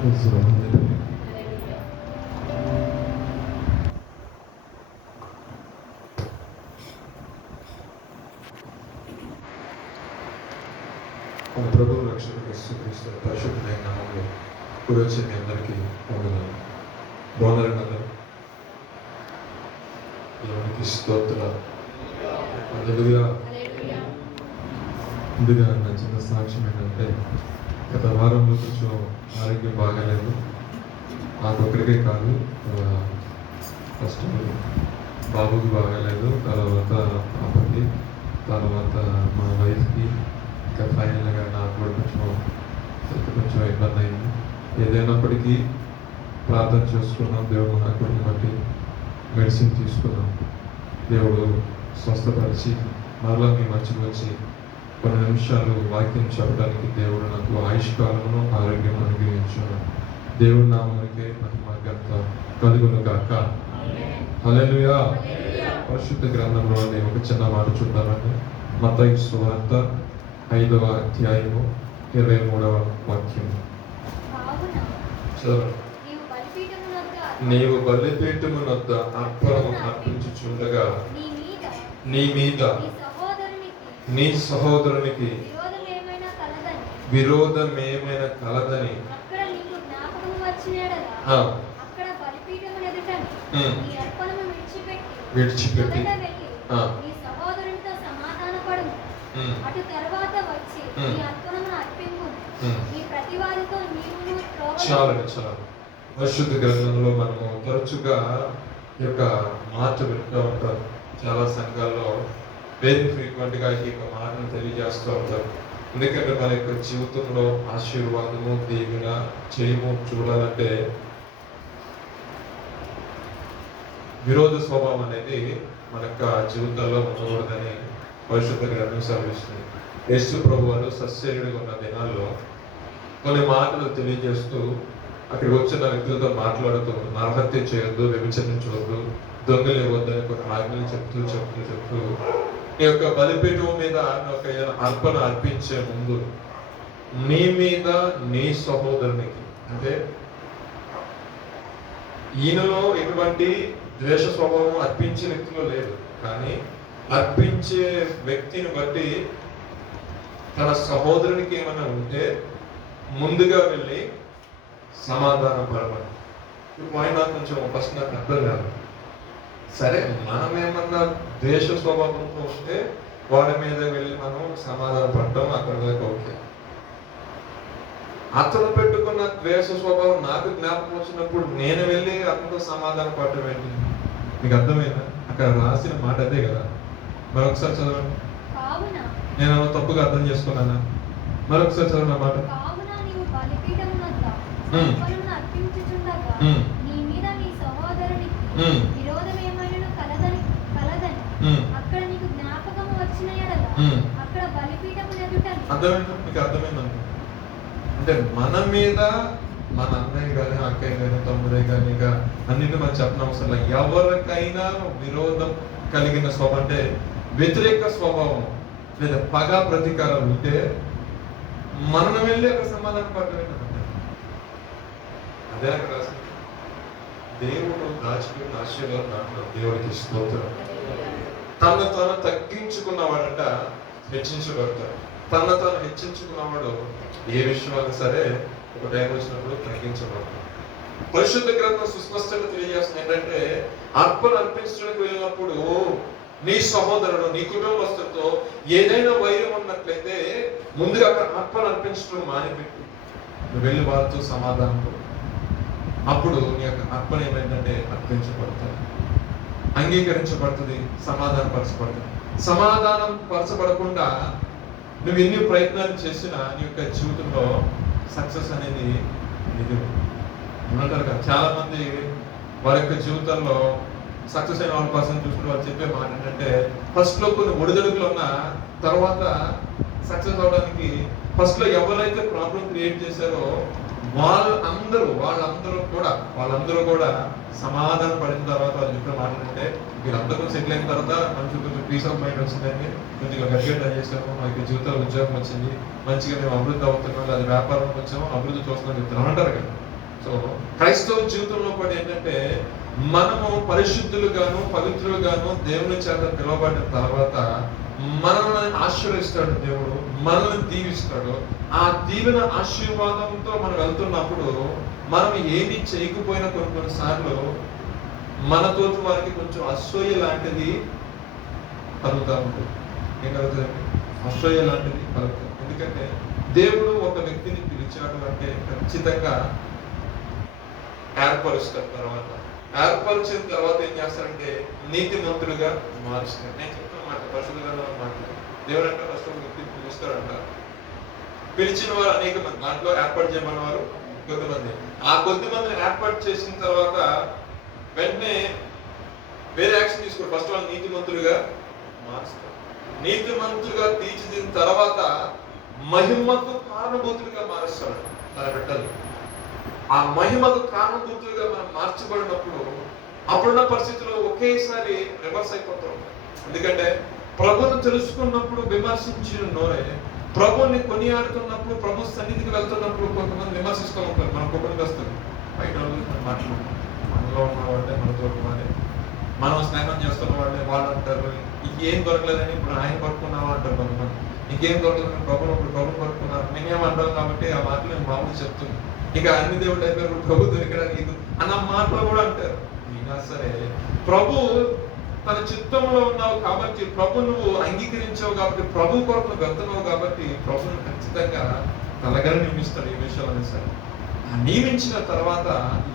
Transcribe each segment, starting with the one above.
మన ప్రభు రక్షకుడు యేసుక్రీస్తు పరిశుద్ధమైన నామములో కూడొచ్చిన మీ అందరికీ వందనాలు. బాగున్నారండి అందరూ? దేవునికి స్తోత్రాలు. హల్లెలూయా. ముందుగా నా చిన్న సాక్ష్యం ఏంటంటే, గత వారంలో కొంచెం ఆరోగ్యం బాగాలేదు. నాకు ఒక్కడికే కాదు, ఫస్ట్ బాబుకి బాగాలేదు, తర్వాత పాపకి, తర్వాత మా వైఫ్కి, ఇంకా ఫైనల్గా నాకు కూడా కొంచెం ఇబ్బంది అయింది. ఏదైనప్పటికీ ప్రార్థన చేసుకున్నాం, దేవుడు మహాకృపను బట్టి మెడిసిన్ తీసుకున్నాం. దేవుడు స్వస్థపరిచి మరలా మీ మధ్యకు వచ్చి కొన్ని నిమిషాలు వాక్యం చెప్పడానికి దేవుడు నాకు ఆయుష్కాలమును ఆరోగ్యం అనుగ్రహించాడు. దేవుడి నామానికే మహిమ ఘనత కలుగును గాక. హల్లెలూయా. పరిశుద్ధ గ్రంథంలోని ఒక చిన్న మాట చూద్దామండి. మత్తయి సువార్త 5వ అధ్యాయము 23వ వాక్యం. నీవు బలిపీఠము వద్ద అర్పణము అర్పించుచుండగా నీ మీద నీ సహోదరునికి విరోధమేమైనా కలదని విడిచిపెట్టి చాలు చాలు. పరిశుద్ధ గ్రంథంలో మనము తరచుగా ఈ యొక్క మాట వింటూ ఉంటాం. చాలా సంఘాల్లో వెరీ ఫ్రీక్వెంట్గా ఈ యొక్క మాటను తెలియజేస్తూ ఉంటారు. ఎందుకంటే మన యొక్క జీవితంలో ఆశీర్వాదము, దీవెన, జయము చూడాలంటే విరోధ స్వభావం అనేది మన యొక్క జీవితంలో ఉండకూడదని పరిశుద్ధ గ్రంథం సెలవిస్తుంది. యేసు ప్రభు వారు సశరీరుడిగా ఉన్న దినాల్లో కొన్ని మాటలు తెలియజేస్తూ అక్కడికి వచ్చిన వ్యక్తులతో మాట్లాడుతూ నరహత్య చేయొద్దు, వ్యభిచరించవద్దు, దొంగలు ఇవ్వద్దని కొన్ని ఆజ్ఞలు చెప్తూ నీ యొక్క బలిపీఠం మీద ఒక అర్పణ అర్పించే ముందు నీ మీద నీ సహోదరునికి, అంటే ఈయనలో ఎటువంటి ద్వేష స్వభావం అర్పించే వ్యక్తిలో లేదు, కానీ అర్పించే వ్యక్తిని బట్టి తన సహోదరునికి ఏమైనా ఉంటే ముందుగా వెళ్ళి సమాధానం పడమని. పాయింట్ నాకు కొంచెం ఫస్ట్ నాకు అర్థం కాదు. సరే, మనమేమన్నా ద్వేష స్వభావంతో ఉంటే వాడి మీద వెళ్ళి మనం సమాధానం పడటం అక్కడ దాకా ఓకే. అతను పెట్టుకున్న ద్వేష స్వభావం నాకు జ్ఞాపకం వచ్చినప్పుడు నేను వెళ్ళి అతనితో సమాధానం పడటం ఏంటి? మీకు అర్థమైందా? అక్కడ రాసిన మాట అదే కదా. మరొకసారి చదవండి. నేను తప్పుగా అర్థం చేసుకున్నానా? మరొకసారి చదవండి ఆ మాట. అర్థమైందా? మీకు అర్థమైందా? అంటే మన మీద మన అన్నయ్య కానీ, అక్కయ్య కానీ, తమ్ముడే కానీ, ఇక అన్నింటి మనం చెప్పిన అవసరం లేదు. ఎవరికైనా విరోధం కలిగిన స్వభావం, అంటే వ్యతిరేక స్వభావం లేదా పగ ప్రతీకారం ఉంటే మనం వెళ్ళి అక్కడ సమాధానం పడటం. అదే అక్కడ దేవుడు దాచుకున్న ఆశీర్వాదం దేవుడికి స్తోత్రం. తను తాను తగ్గించుకున్నవాడంట హెచ్చించబడతాడు. తను తాను హెచ్చించుకున్నవాడు ఏ విషయంలో సరే ఒక టైం వచ్చినప్పుడు తగ్గించబడతాడు. పరిశుద్ధ గ్రంథం సుస్పష్టంగా తెలియజేస్తుంది ఏంటంటే, అర్పణ అర్పించడానికి వెళ్ళినప్పుడు నీ సహోదరుడు, నీ కుటుంబస్తులతో ఏదైనా వైరం ఉన్నట్లయితే ముందుగా అక్కడ అర్పణ అర్పించడం మానిపెట్టు. నువ్వు వెళ్ళి వారితో సమాధానం, అప్పుడు నీ యొక్క అర్పణ ఏమైందంటే అర్పించబడుతుంది, అంగీకరించబడుతుంది, సమాధానం పరచబడుతుంది. సమాధానం పరచబడకుండా నువ్వు ఎన్ని ప్రయత్నాలు చేసినా నీ యొక్క జీవితంలో సక్సెస్ అనేది ఇది అంటారు కదా. చాలా మంది వారి యొక్క జీవితంలో సక్సెస్ అయిన వాళ్ళ పర్సన్ చూసుకుంటే వాళ్ళు చెప్పే మాట ఏంటంటే, ఫస్ట్ లో కొన్ని ఒడిదడుగులు ఉన్న తర్వాత సక్సెస్ అవడానికి ఫస్ట్ లో ఎవరైతే ప్రాబ్లం క్రియేట్ చేశారో వాళ్ళందరూ కూడా సమాధానం పడిన తర్వాత వాళ్ళు చెప్పిన మాట అంటే, వీళ్ళందరూ సెటిల్ అయిన తర్వాత మనకు కొంచెం పీస్ ఆఫ్ మైండ్ వచ్చిందండి, కొద్దిగా గట్టిగా చేసాము, మాకు జీవితంలో ఉద్యోగం వచ్చింది, మంచిగా మేము అభివృద్ధి అవుతున్నాం, అది వ్యాపారం వచ్చాము, అభివృద్ధి చూస్తున్నాం చెప్తున్నాం అంటారు కదా. సో క్రైస్తవ జీవితంలో కూడా ఏంటంటే మనము పరిశుద్ధులుగాను పవిత్రులుగాను దేవుని చేత పిలువబడిన తర్వాత మనల్ని ఆశీర్వదిస్తాడు దేవుడు, మనల్ని దీవిస్తాడు. ఆ దీవెన ఆశీర్వాదంతో మనం వెళ్తున్నప్పుడు మనం ఏమి చేయకపోయినా కొన్నిసార్లు మనతో వారికి కొంచెం అసూయ లాంటిది కలుగుతూ ఉంటుంది. ఏం కలుగుతుంది? అసూయ లాంటిది కలుగుతుంది. ఎందుకంటే దేవుడు ఒక వ్యక్తిని పిలిచాడు అంటే ఖచ్చితంగా ఏర్పరుస్తారు. ఏర్పరిచిన తర్వాత ఏం చేస్తారంటే నీతిమంతులుగా మారుస్తారు. నేను చెప్తున్న మాట పరిశుద్ధంగా మాట్లాడు. దేవుడు అంటే ఫస్ట్ వ్యక్తిని పిలుస్తాడంట. పిలిచిన వారు అనేక మంది, దాంట్లో ఏర్పాటు చేయమన్న వారు కొద్దిమంది. ఆ కొద్దిమందిని ఏర్పాటు చేసిన తర్వాత వెంటనే వేరే యాక్షన్ తీసుకోరు. ఫస్ట్ వాళ్ళు నీతిమంతులుగా మారుస్తారు. నీతిమంతులుగా తీర్చిదిన తర్వాత మహిమకు కారణభూతులుగా మారుస్తాడు తన బిడ్డలు. ఆ మహిమకు కారణభూతులుగా మనం మార్చబడినప్పుడు అప్పుడున్న పరిస్థితుల్లో ఒకేసారి రివర్స్ అయిపోతాం. ఎందుకంటే ప్రభుని తెలుసుకున్నప్పుడు విమర్శించిన నోరే, ప్రభుని కొనియాడుతున్నప్పుడు, ప్రభు సన్నిధికి వెళ్తున్నప్పుడు కొంతమంది విమర్శిస్తూ ఉంటారు. మన కుటుంబం వస్తుంది, బయట మనం మాట్లాడుకుంటాం. మనలో ఉన్న వాళ్ళే మనతో వాళ్ళే, మనం స్నేహం చేస్తున్న వాళ్ళే వాళ్ళు అంటారు ఇంకేం దొరకలేదని ఇప్పుడు ఆయన పట్టుకున్నావా అంటారు కొంతమంది. ఇంకేం దొరకలేదని ప్రభు పట్టుకున్నారు నేనేమంటాం. కాబట్టి ఆ మాటలు నేను మామూలు చెప్తుంది. ఇక అన్ని దేవుడు అయిపోయారు, ప్రభు దొరికడానికి అన్న మాటలు కూడా అంటారు. అయినా సరే ప్రభు తన చిత్తంలో ఉన్నావు కాబట్టి, ప్రభు నువ్వు అంగీకరించావు కాబట్టి, ప్రభు కొరకు వెళ్తున్నావు కాబట్టి ప్రభుని ఖచ్చితంగా తలగర నియమిస్తాడు ఈ విషయాలని. సరే నియమించిన తర్వాత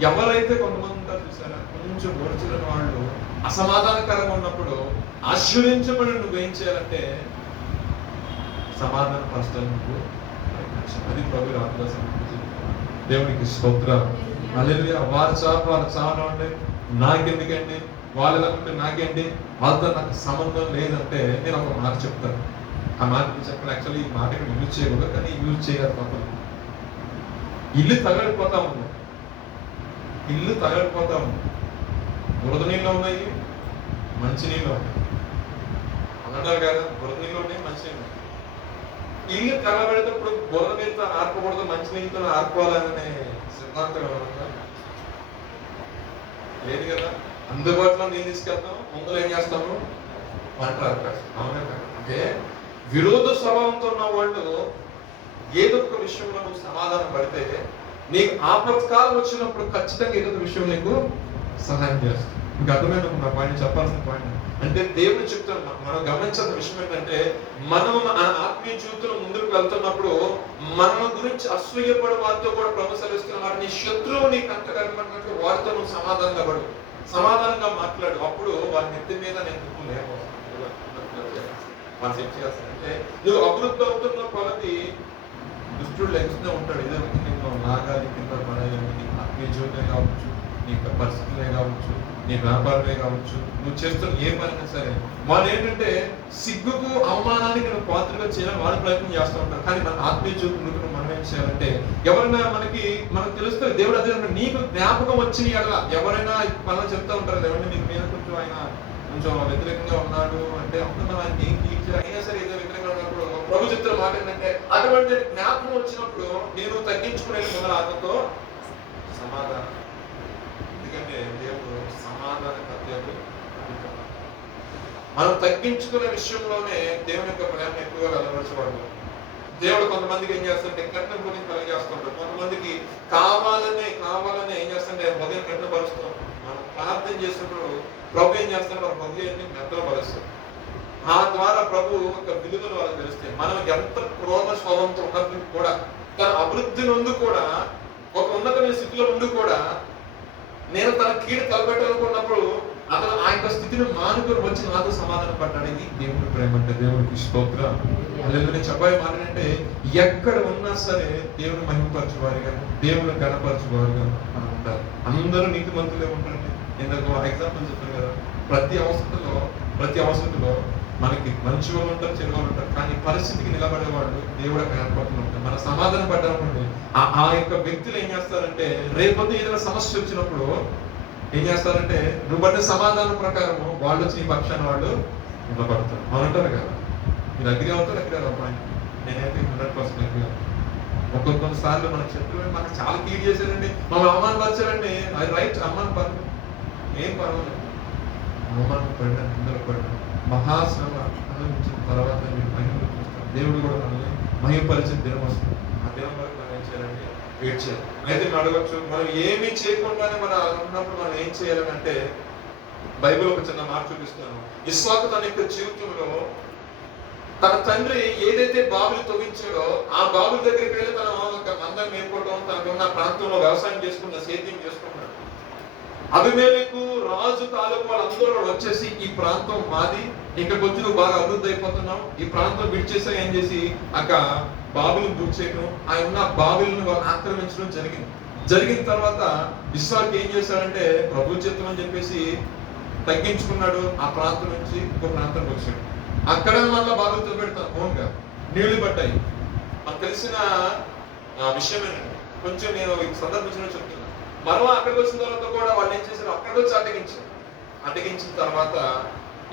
ఎవరైతే కొంతమంది ఉంటారు చూసారా, కొంచెం ఓర్చులని వాళ్ళు అసమాధానకరంగా ఉన్నప్పుడు ఆశ్రయించబడి నువ్వేం చేయాలంటే సమాధాన పరచడానికి అది ప్రభు రాత్రి సమర్పించింది. దేవునికి స్తోత్రం. హల్లెలూయా. వారు చావనండి, నాకెందుకండి, వాళ్ళు ఉంటే నాకేంటి, వాళ్ళతో నాకు సంబంధం లేదంటే నేను ఒక మాట చెప్తాను. ఆ మాట చెప్పిన యాక్చువల్లీ ఈ మాట ఇక్కడ యూజ్ చేయకూడదు, కానీ యూజ్ చేయాలి తప్పదు. ఇల్లు తగలిపోతా ఉంది, ఇల్లు తగలిపోతా ఉంది. బురద నీళ్ళు ఉన్నాయి, మంచి నీళ్ళు ఉన్నాయి అన్నారు కదా. బురద నీళ్ళు ఉన్నాయి, మంచి నీళ్ళు ఉన్నాయి. ఇల్లు తగలబెడేటప్పుడు బురద నీళ్ళతో ఆర్పకూడదు, మంచి నీళ్ళతో ఆర్పుకోవాలనే సిద్ధాంతం లేదు కదా. అందుబాటులో నీళ్ళు తీసుకెళ్తాం, ముందులో ఏం చేస్తాము, వంట అవునా. అంటే విరోధ స్వభావంతో ఉన్న వాళ్ళు ఏదో ఒక విషయంలో నువ్వు సమాధానం పడితే నీకు ఆపత్కాలం వచ్చినప్పుడు ఖచ్చితంగా ఏదో ఒక విషయం నీకు సహాయం చేస్తుంది. మీకు అర్థమైన నా పాయింట్, చెప్పాల్సిన పాయింట్ అంటే దేవుడు చెప్తాను. మనం గమనించాల్సిన విషయం ఏంటంటే మనం మన ఆత్మీయ జీవితంలో ముందుకు వెళ్తున్నప్పుడు మన గురించి అసూయపడి వారితో కూడా ప్రభు సెలవిస్తున్న వారిని శత్రువు నీకు అంత కనబడినట్టు వారితో నువ్వు సమాధానంగా పడు, సమాధానంగా మాట్లాడు. అప్పుడు వారి నెత్తి మీద నేను దుఃఖం లేవు వాళ్ళు ఏం చేస్తానంటే నువ్వు అభివృద్ధి అవుతున్న కొలది దుష్టుడు లెగుస్తూనే ఉంటాడు. ఏదో కింద నాగాలి కింద పడాలి. ఆత్మీయ జీవితమే కావచ్చు, నీ పరిస్థితులే కావచ్చు, నీ వ్యాపారమే కావచ్చు, నువ్వు చేస్తున్న ఏ పనైనా సరే వాళ్ళు ఏంటంటే సిగ్గుకు అవమానానికి నువ్వు పాత్రగా చేయాలని వాళ్ళు ప్రయత్నం చేస్తూ ఉంటారు. కానీ మన ఆత్మీయ జీవితంలో మనం ఏం చేయాలంటే ఎవరైనా మనకు తెలుస్తుంది దేవుడు అదే నీకు జ్ఞాపకం వచ్చిన కదా. ఎవరైనా మనం చెప్తా ఉంటారు ఎవరైనా మీకు మీద కొంచెం ఆయన కొంచెం వ్యతిరేకంగా ఉన్నాడు అంటే అప్పుడు మనం ఆయన అయినా సరే ఏదో వ్యతిరేకంగా ఉన్నప్పుడు ప్రభు చెప్తున్న మాట ఏంటంటే అటువంటి జ్ఞాపకం వచ్చినప్పుడు నేను తగ్గించుకునే మొదల ఆత్మతో సమాధానం. ఎందుకంటే దేవుడు సమాధాన కర్తవ్యుడు. మనం తగ్గించుకునే విషయంలోనే దేవుని యొక్క ప్రేమ ఎక్కువగా వెల్లబరచబడదు. దేవుడు కొంతమందికి ఏం చేస్తుంటే కఠిన గురించి కలిగేస్తుంటాడు. కొంతమందికి కావాలనే ఏం చేస్తుంటే హృదయం కఠినపరుస్తాం. మనం ప్రార్థన చేసినప్పుడు ప్రభు ఏం చేస్తాడు, మన హృదయాన్ని మెత్తలపరుస్తాడు. ఆ ద్వారా ప్రభు యొక్క విలువలు వాళ్ళకి తెలుస్తాయి. మనం ఎంత క్రోధ స్వభావంతో ఉన్నప్పటికీ కూడా తన అభివృద్ధి నుండి కూడా ఒక ఉన్నతమైన స్థితిలో ఉండి కూడా నేను తన కీడు తలపెట్టాలనుకున్నప్పుడు అతను ఆ యొక్క స్థితిని మానుకొని వచ్చి నాతో సమాధానం పడ్డాడు. ఇది దేవుడి ప్రేమ అంటే. దేవుడికి స్తోత్రం. నేను చెప్పబోయే మాట అంటే ఎక్కడ ఉన్నా సరే దేవుని మహిమపరచువారిగా, దేవుని గణపరచువారిగా మనం ఉండాలి. అందరూ నీతిమంతులే ఉంటారండి. ఇందాక ఎగ్జాంపుల్ చెప్పాను కదా, ప్రతి అవసరంలో మనకి మంచి వాళ్ళు ఉంటారు, చెడు వాళ్ళు ఉంటారు. కానీ పరిస్థితికి నిలబడే వాళ్ళు దేవుడు ఏర్పాట్లు ఉంటారు. మన సమాధానం పడ్డామనుకోండి, ఆ యొక్క వ్యక్తులు ఏం చేస్తారంటే రేపొద్దు ఏదైనా సమస్య వచ్చినప్పుడు ఏం చేస్తారంటే నువ్వు పడ్డ సమాధానం ప్రకారము వాళ్ళు వచ్చి నీ పక్షాన్ని వాళ్ళు నిలబడతారు. అవునంటారు కదా. మీరు అగ్రి అవుతారు, అగ్రి అవ్వాలి. నేనైతే 100% అగ్రి. ఒక్కొక్కసార్లు మన శత్రువులు మనకు చాలా కీడు చేశారండి, మమ్మల్ని అవమానపరిచారండి. అది రైట్, అవమానం పర్లేదు, ఏం పర్వాలేదు. అవమానం పడిన, నిందలు పడిన, మహాశ్రమ అనుభవించిన తర్వాత మీరు మహిమలు చూస్తారు. దేవుడు కూడా మనల్ని మహిమపరిచిన దినం వస్తుంది. ఆ దినం వరకు మనం ఏం చేయాలంటే వెయిట్ చేయాలి. అయితే మనం అడగచ్చు, మనం ఏమీ చేయకుండానే మనం ఉన్నప్పుడు మనం ఏం చేయాలని అంటే, బైబిల్ ఒక చిన్న మాట చూపిస్తాను. ఇస్సాకు తన యొక్క జీవితంలో తన తండ్రి ఏదైతే బాబులు తవ్వించాడో ఆ బాబుల దగ్గరికి వెళ్ళి తన ఒక మందం మేపుకోవడం, తనకున్న ప్రాంతంలో వ్యవసాయం చేసుకున్న, సేద్యం చేసుకున్నాడు. అబీమెలెకు రాజు తాలూకు వాళ్ళందరూ వచ్చేసి, ఈ ప్రాంతం మాది, ఇక్కడికి వచ్చి నువ్వు బాగా అభివృద్ధి అయిపోతున్నావు, ఈ ప్రాంతం విడిచేసా ఏం చేసి అక్కడ బాబులను బుక్ చేయడం, ఆయన ఉన్న బాబులను వాళ్ళు ఆక్రమించడం జరిగిన తర్వాత ఇస్సాకు ఏం చేశాడంటే ప్రభు చిత్తం అని చెప్పేసి తగ్గించుకున్నాడు. ఆ ప్రాంతం నుంచి ఇంకో ప్రాంతానికి వచ్చాడు. అక్కడ మళ్ళీ బాబులతో పెడతాం ఓన్గా నీళ్లు పడ్డాయి. మనకు తెలిసిన విషయమేనండి, కొంచెం నేను ఈ సందర్భించిన చెప్తున్నాను. మరలా అక్కడికి వచ్చిన తర్వాత కూడా వాళ్ళు ఏం చేశారు, అక్కడికి వచ్చి అడ్డగించిన తర్వాత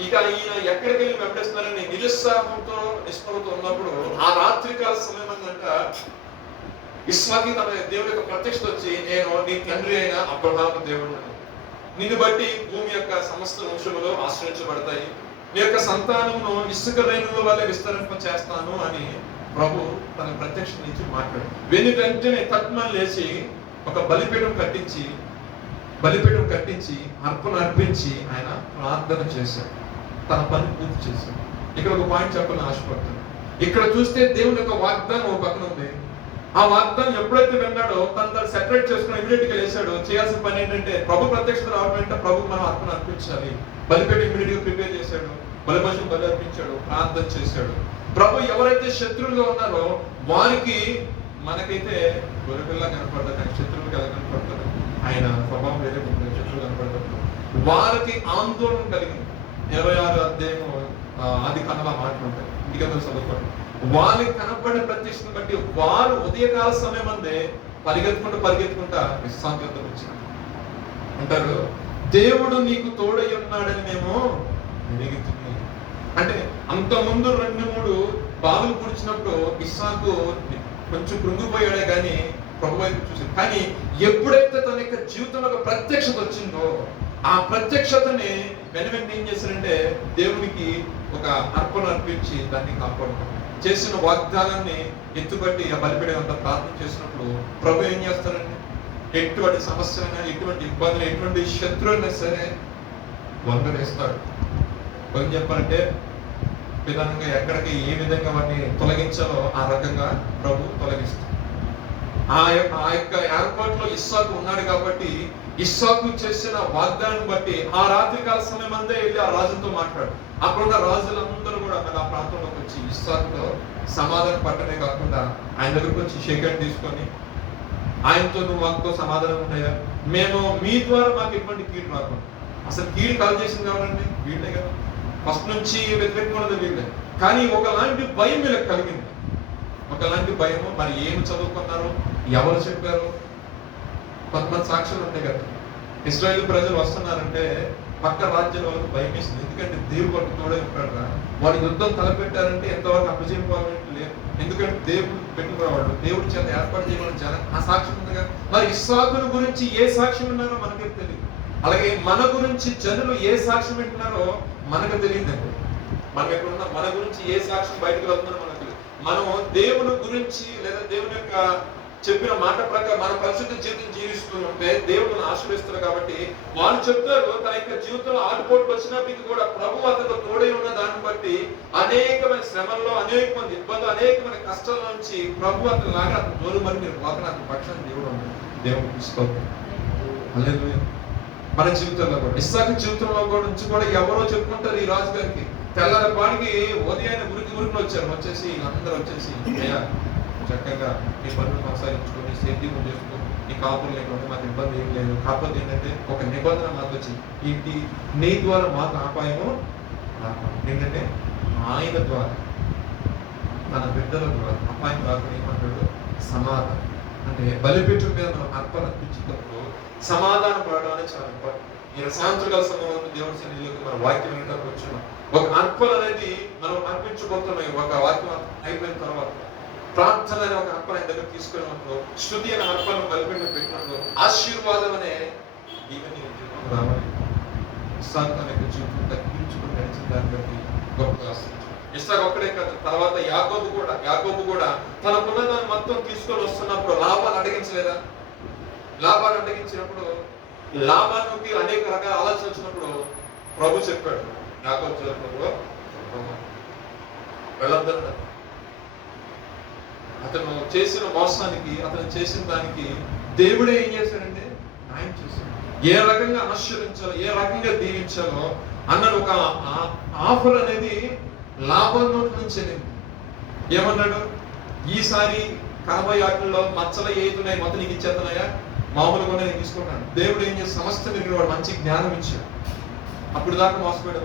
ఇక ఈయన ఎక్కడికి వెళ్ళి వెంబడిస్తున్నారని నిరుత్సాహంతో నిస్పృహతో ఉన్నప్పుడు ఆ రాత్రికాల సమయం అందంట ఇస్సాకు తన దేవుడి యొక్క ప్రత్యక్షత వచ్చి, నేను నీ తండ్రి అయిన అబ్రహాము దేవుడు, నిన్ను బట్టి భూమి యొక్క సమస్త వంశములు ఆశ్రయించబడతాయి, నీ యొక్క సంతానమును ఇసుక రేణుల వల్ల విస్తరింప చేస్తాను అని ప్రభు తన ప్రత్యక్ష నుంచి మాట్లాడు. వెంటనే తత్మని లేచి ఒక బలిపీఠం కట్టించి అర్పణ అర్పించి ఆయన ప్రార్థన చేశాడు. తన పని పూర్తి చేశాడు. ఇక్కడ ఒక పాయింట్ చెప్పాలని ఆశపడుతున్నాను. ఇక్కడ చూస్తే దేవుని యొక్క వాగ్దానం ఒక పక్కన ఉంది. ఆ వాగ్దానం ఎప్పుడైతే విన్నాడో తను సెపరేట్ చేసుకుని ఇమీడియట్ గా వేసాడు. చేయాల్సిన పని ఏంటంటే ప్రభు ప్రత్యక్షత రావడం అంటే ప్రభు మనం అర్పణ అర్పించాలి. బలిపీఠం ఇమీడియట్ గా ప్రిపేర్ చేశాడు, బలిపశువు బలి అర్పించాడు, ప్రార్థన చేశాడు. ప్రభు ఎవరైతే శత్రువులుగా ఉన్నారో వారికి, మనకైతే గొర్రెపిల్ల కనపడతారు కానీ శత్రువులకు ఎలా కనపడతారు, ఆయన స్వభావం వేరే ఉంటుంది, శత్రువులు కనపడతారు. వారికి ఆందోళన కలిగింది. 26 అధ్యాయం ఆది కాండలో మాటలు ఉంటాయి, ఇక చదువుకోండి. వారికి కనపడిన ప్రత్యక్షను బట్టి వారు ఉదయకాల సమయం అందే పరిగెత్తుకుంటా ఇస్సాకు యొద్దకు వచ్చారు. అంటారు, దేవుడు నీకు తోడై ఉన్నాడని మేము ఎరుగుతుంది. అంటే అంత ముందు 2-3 బావులు పుడిచినప్పుడు ఇస్సాకు కొంచెం కృంగిపోయాడే కానీ ప్రభు వైపు చూసింది. కానీ ఎప్పుడైతే తన యొక్క జీవితంలో ఒక ప్రత్యక్షత వచ్చిందో ఆ ప్రత్యక్షతని వెంటనే ఏం చేశారంటే దేవునికి ఒక అర్పణ అర్పించి దాన్ని కాపాడుతాం. చేసిన వాగ్దానాన్ని ఎత్తుబట్టి ఆ బలిపీఠం అంతా ప్రార్థన చేసినప్పుడు ప్రభు ఏం చేస్తారంటే ఎటువంటి సమస్యలైనా, ఎటువంటి ఇబ్బందులు, ఎటువంటి శత్రువులైనా సరే వంగరేస్తాడు. ఏం చెప్పాలంటే విధానంగా ఎక్కడికి ఏ విధంగా వాటిని తొలగించాలో ఆ రకంగా ప్రభు తొలగిస్తాడు. ఆ యొక్క ఏర్పాట్లో ఇస్సాకు ఉన్నాడు కాబట్టి ఇస్సాకు చేసిన వాగ్దానం బట్టి ఆ రాత్రికాల సమయం అందే వెళ్ళి ఆ రాజుతో మాట్లాడు. అక్కడున్న రాజులందరూ కూడా ఆ ప్రాంతంలోకి వచ్చి ఇస్సాకుతో సమాధానం పట్టనే కాకుండా ఆయన దగ్గరకు వచ్చి షేక్ హ్యాండ్ తీసుకొని, ఆయనతో నువ్వు మాతో సమాధానం ఉన్నాయా, మేము మీ ద్వారా మాకు ఎటువంటి కీడు రాకుండా. అసలు కీడు కాల్ చేసింది ఎవరండి? వీళ్ళే కదా. ఫస్ట్ నుంచి వ్యతిరేకమైనది వీళ్ళే. కానీ ఒకలాంటి భయం వీళ్ళకి కలిగింది. ఒకలాంటి భయము. మరి ఏమి చదువుకున్నారు, ఎవరు చెప్పారు? కొంతమంది సాక్షులు ఉంటాయి కదా. ఇశ్రాయేలు ప్రజలు వస్తున్నారంటే పక్క రాజ్యాల వాళ్ళకి భయం వేసింది. ఎందుకంటే దేవుడు వాళ్ళకి తోడే ఉంటాడు. వాళ్ళు యుద్ధం తలపెట్టారంటే ఎంతవరకు అప్పచెప్పుకోవాలంటే లేదు. ఎందుకంటే దేవుడు పెట్టుకునేవాళ్ళు, దేవుడి చేత ఏర్పాటు చేయమని జనం ఆ సాక్ష్యం ఉందిగా. మరి ఇస్సాకును గురించి ఏ సాక్ష్యం ఉన్నారో మనకే తెలియదు. అలాగే మన గురించి జనులు ఏ సాక్ష్యం వింటున్నారో మనకు తెలియదండి. మనం ఎక్కడున్నా మన గురించి ఏ సాక్ష్యం బయటకు వెళ్తున్నారో మనకు తెలియదు. మనం దేవుని గురించి లేదా దేవుని యొక్క చెప్పిన మాట ప్రకారం మన పరిశుద్ధ జీవితం జీవిస్తూ ఉంటే దేవుడు ఆశీర్వదిస్తారు. కాబట్టి వాళ్ళు చెప్తారు తన యొక్క జీవితంలో ఆటుపోట్లు వచ్చినప్పటికీ కూడా ప్రభు అతను తోడై ఉన్న దాన్ని బట్టి అనేకమైన శ్రమల్లో, అనేక మంది ఇబ్బందులు, అనేకమైన కష్టాల నుంచి ప్రభు అతను లాగా అతను జోరు మరి మీరు పోతాను అతని పక్షాన్ని దేవుడు ఉన్నాడు. దేవుడు తీసుకోవాలి. హల్లెలూయా. మన జీవితంలో కూడా ఇస్సాకు జీవితంలో కూడా నుంచి కూడా ఎవరో చెప్పుకుంటారు ఈ రాజు గారికి. తెల్లారిపాటికి ఉదయాన్నే ఉరికి వచ్చేసి వీళ్ళందరూ వచ్చేసి చక్కగా నీ పనులు కొనసాగించుకొని సేద్యం చేసుకో, నీ కాపులు లేకుండా మాకు ఇబ్బంది ఏం లేదు. కాకపోతే ఏంటంటే ఒక నిబంధన మాకు వచ్చి ఏంటి, నీ ద్వారా మాకు అపాయము ఏంటంటే ఆయన ద్వారా తన బిడ్డల ద్వారా అపాయం రాకుండా ఏమంటాడు, సమాధానం. అంటే బలిపీఠం మీద మనం అర్పణ అర్పించినప్పుడు సమాధాన పడడం అనేది చాలా ఇంపార్టెంట్. ఈ సాయంత్రకాల సమయంలో దేవుడి సన్నిధిలోకి మన వాక్యం వినడానికి వచ్చున్నాం. ఒక అర్పణ అనేది మనం అర్పించబోతున్నాం. ఒక వాక్యం అయిపోయిన తర్వాత ప్రార్థన అనే ఒక అర్పణ ఆయన దగ్గర తీసుకున్నప్పుడు, స్తుతి అనే అర్పణ బలిపీఠం పెట్టినప్పుడు ఆశీర్వాదం అనే దీవెన నీ జీవితంలో రావాలి. ఇస్సాకు తన యొక్క జీవితం తగ్గించుకుని నడిచిన దాన్ని బట్టి గొప్పగా ఆశించాడు. ఇస్సాకు ఒక్కడే కాదు, తర్వాత యాకోబు కూడా తనకున్న దాన్ని మొత్తం తీసుకొని వస్తున్నప్పుడు లాభాలు అడిగించలేదా? లాభాలు అడిగించినప్పుడు లాభానికి అనేక రకాల ఆలోచన వచ్చినప్పుడు ప్రభు చెప్పాడు, యాకోబు చెప్పినప్పుడు వెళ్ళొద్దన్నాడు. అతను చేసిన మోసానికి, అతను చేసిన దానికి దేవుడే ఏం చేశాడంటే న్యాయం చేశాడు. ఏ రకంగా ఆశీర్వించాలో, ఏ రకంగా దీవించాలో అన్నాడు. ఒక ఆఫర్ అనేది లాభం నుంచి ఏమన్నాడు, ఈసారి 40 ఆటల్లో మచ్చలు ఏతున్నాయి మొత్తం నీకు ఇచ్చేస్తున్నాయా, మామూలుగా నేను తీసుకుంటాను. దేవుడు ఏం చేసి సమస్త మీరు వాడు మంచి జ్ఞానం ఇచ్చాడు. అప్పుడు దాకా మోసపోయాడు,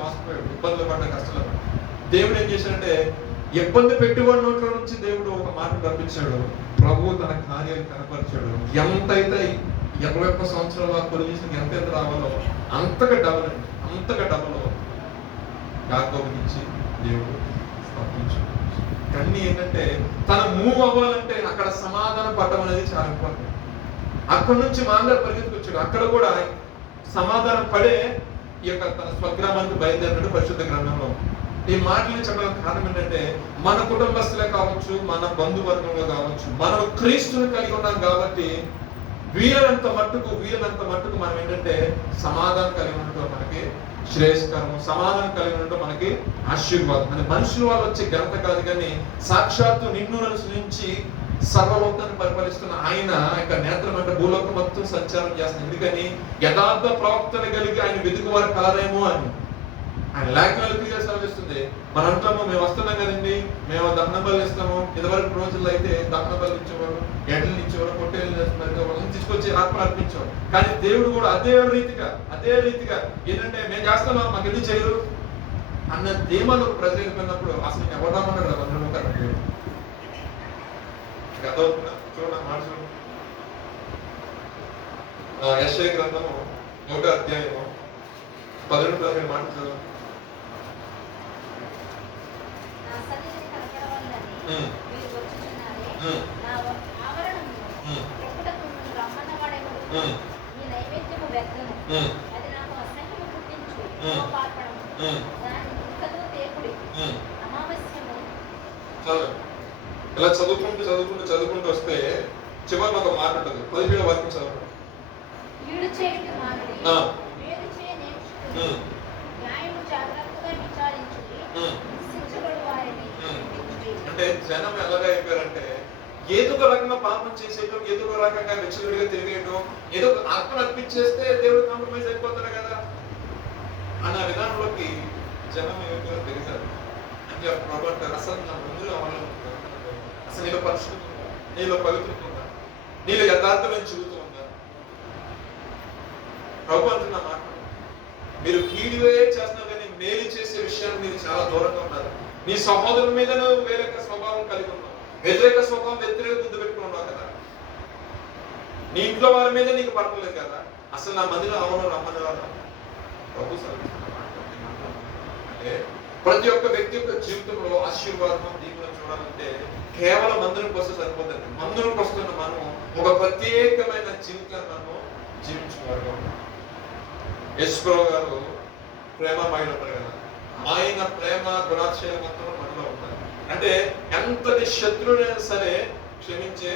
ఇబ్బందులు పడ్డా, కష్టాలు పడ్డా. దేవుడు ఏం చేశాడంటే ఇబ్బంది పెట్టుబడి నోట్ల నుంచి దేవుడు ఒక మాట పంపించాడు. ప్రభువు తన కార్యాలు కనపరిచాడు. ఎంతైతే 21 సంవత్సరాల పొలిటీషన్ ఎంత రావాలో అంతగా డబల్ యాకోబుకి ఇచ్చి దేవుడు పంపించాడు. కానీ ఏంటంటే తన మూవ్ అవ్వాలంటే అక్కడ సమాధానం పడడం అనేది చాలా ఇంపార్టెంట్. అక్కడి నుంచి మాందర్ పరిగెత్తుకొచ్చాడు. అక్కడ కూడా సమాధానం పడే ఈ యొక్క తన స్వగ్రామానికి బయలుదేరినట్టు పరిశుద్ధ గ్రంథంలో. ఈ మాటలు చెప్పడానికి కారణం ఏంటంటే మన కుటుంబస్తులే కావచ్చు, మన బంధువర్గంలో కావచ్చు, మనం క్రీస్తుని కలిగి ఉన్నాం కాబట్టి వీలనంత మట్టుకు మనం ఏంటంటే సమాధానం కలిగి ఉండటం మనకి శ్రేయస్కరం, సమాధానం కలిగి ఉండటం మనకి ఆశీర్వాదం. అని మనుషుల వాళ్ళు వచ్చే ఘనత కాదు, కానీ సాక్షాత్తు నిన్ను నుంచి సర్వలోకాన్ని పరిపాలిస్తున్న ఆయన యొక్క నేత్రం అంటే భూలోకం మొత్తం సంచారం చేస్తుంది. ఎందుకని యథార్థ ప్రవక్తను కలిగి ఆయన వెతుకు వారు కలరేమో అని ఆయన లేఖనాలుగా సెలవిస్తుంది. మన అంటాము, మేము వస్తున్నాం కదండి, మేము దహన బలు ఇస్తాము. ఇదివరకు రోజుల్లో అయితే దహన బలు ఇచ్చేవారు, ఎడ్లు ఇచ్చేవారు, పొట్టేళ్ళు వాళ్ళని తీసుకొచ్చి ఆత్మ అర్పించేవారు. కానీ దేవుడు కూడా అదే రీతిగా ఏంటంటే మేము చేస్తున్నాం, మాకు ఎందుకు చేయరు అన్న ధీమాలు ప్రజలు వెళ్ళిపోయినప్పుడు అసలు ఎవరమన్నాడు కదా అందరూ కదా. చూడండి మాట చూడండి, యెషయా గ్రంథము 1వ అధ్యాయము 12-15 మాట చదువు. ఇలా చదువుకుంటూ వస్తే చివరి ఒక మాట ఉంటుంది. 17వ వాక్యం చదవండి. అంటే జనం ఎలాగా అయిపోయారంటే ఏదో ఒక రకంగా పాపం చేసేయటం, ఏదో ఒక రకంగా వెచ్చలుడిగా తిరిగేయటం, ఏదో ఒక ఆత్మను అర్పించేస్తే దేవుడు కాంప్రమైజ్ అయిపోతాడు కదా అన్న విధానంలోకి జనం ఏమైపోయారో తెలిసారు. అంటే ప్రభు అంటారు, అసలు నా ముందు అసలు నీలో పరిశుద్ధత ఉందా, నీలో పవిత్రత ఉందా, నీలో యథార్థమైన జీవితం ఉందా? ప్రభు అంటున్న మాట, మీరు కీడువే చేస్తున్నారు కానీ మేలు చేసే విషయాన్ని మీరు చాలా దూరంగా ఉన్నారు. నీ సహోదరుల మీద నువ్వు వేరొక స్వభావం కలిగి ఉన్నావు, వ్యతిరేక స్వభావం, వ్యతిరేక బుద్ధి పెట్టుకున్నావు కదా. నీ ఇంట్లో వారి మీద నీకు పడలేదు కదా. అసలు నా మందిలో అవును రమ్మని ప్రభు అంటే ప్రతి ఒక్క వ్యక్తి యొక్క జీవితంలో ఆశీర్వాదం దీవులను చూడాలంటే కేవలం మందిరం కోసం సరిపోతుంది. మందిరం వస్తున్న మనం ఒక ప్రత్యేకమైన జీవితాన్ని మనం జీవించుకోవాలి. యేసుప్రభు గారు ప్రేమమయుడు అంటారు కదా, ఆయన ప్రేమ గుణాతిశయం మొత్తం మనలో ఉంటారు. అంటే ఎంతటి శత్రువునైనా సరే క్షమించే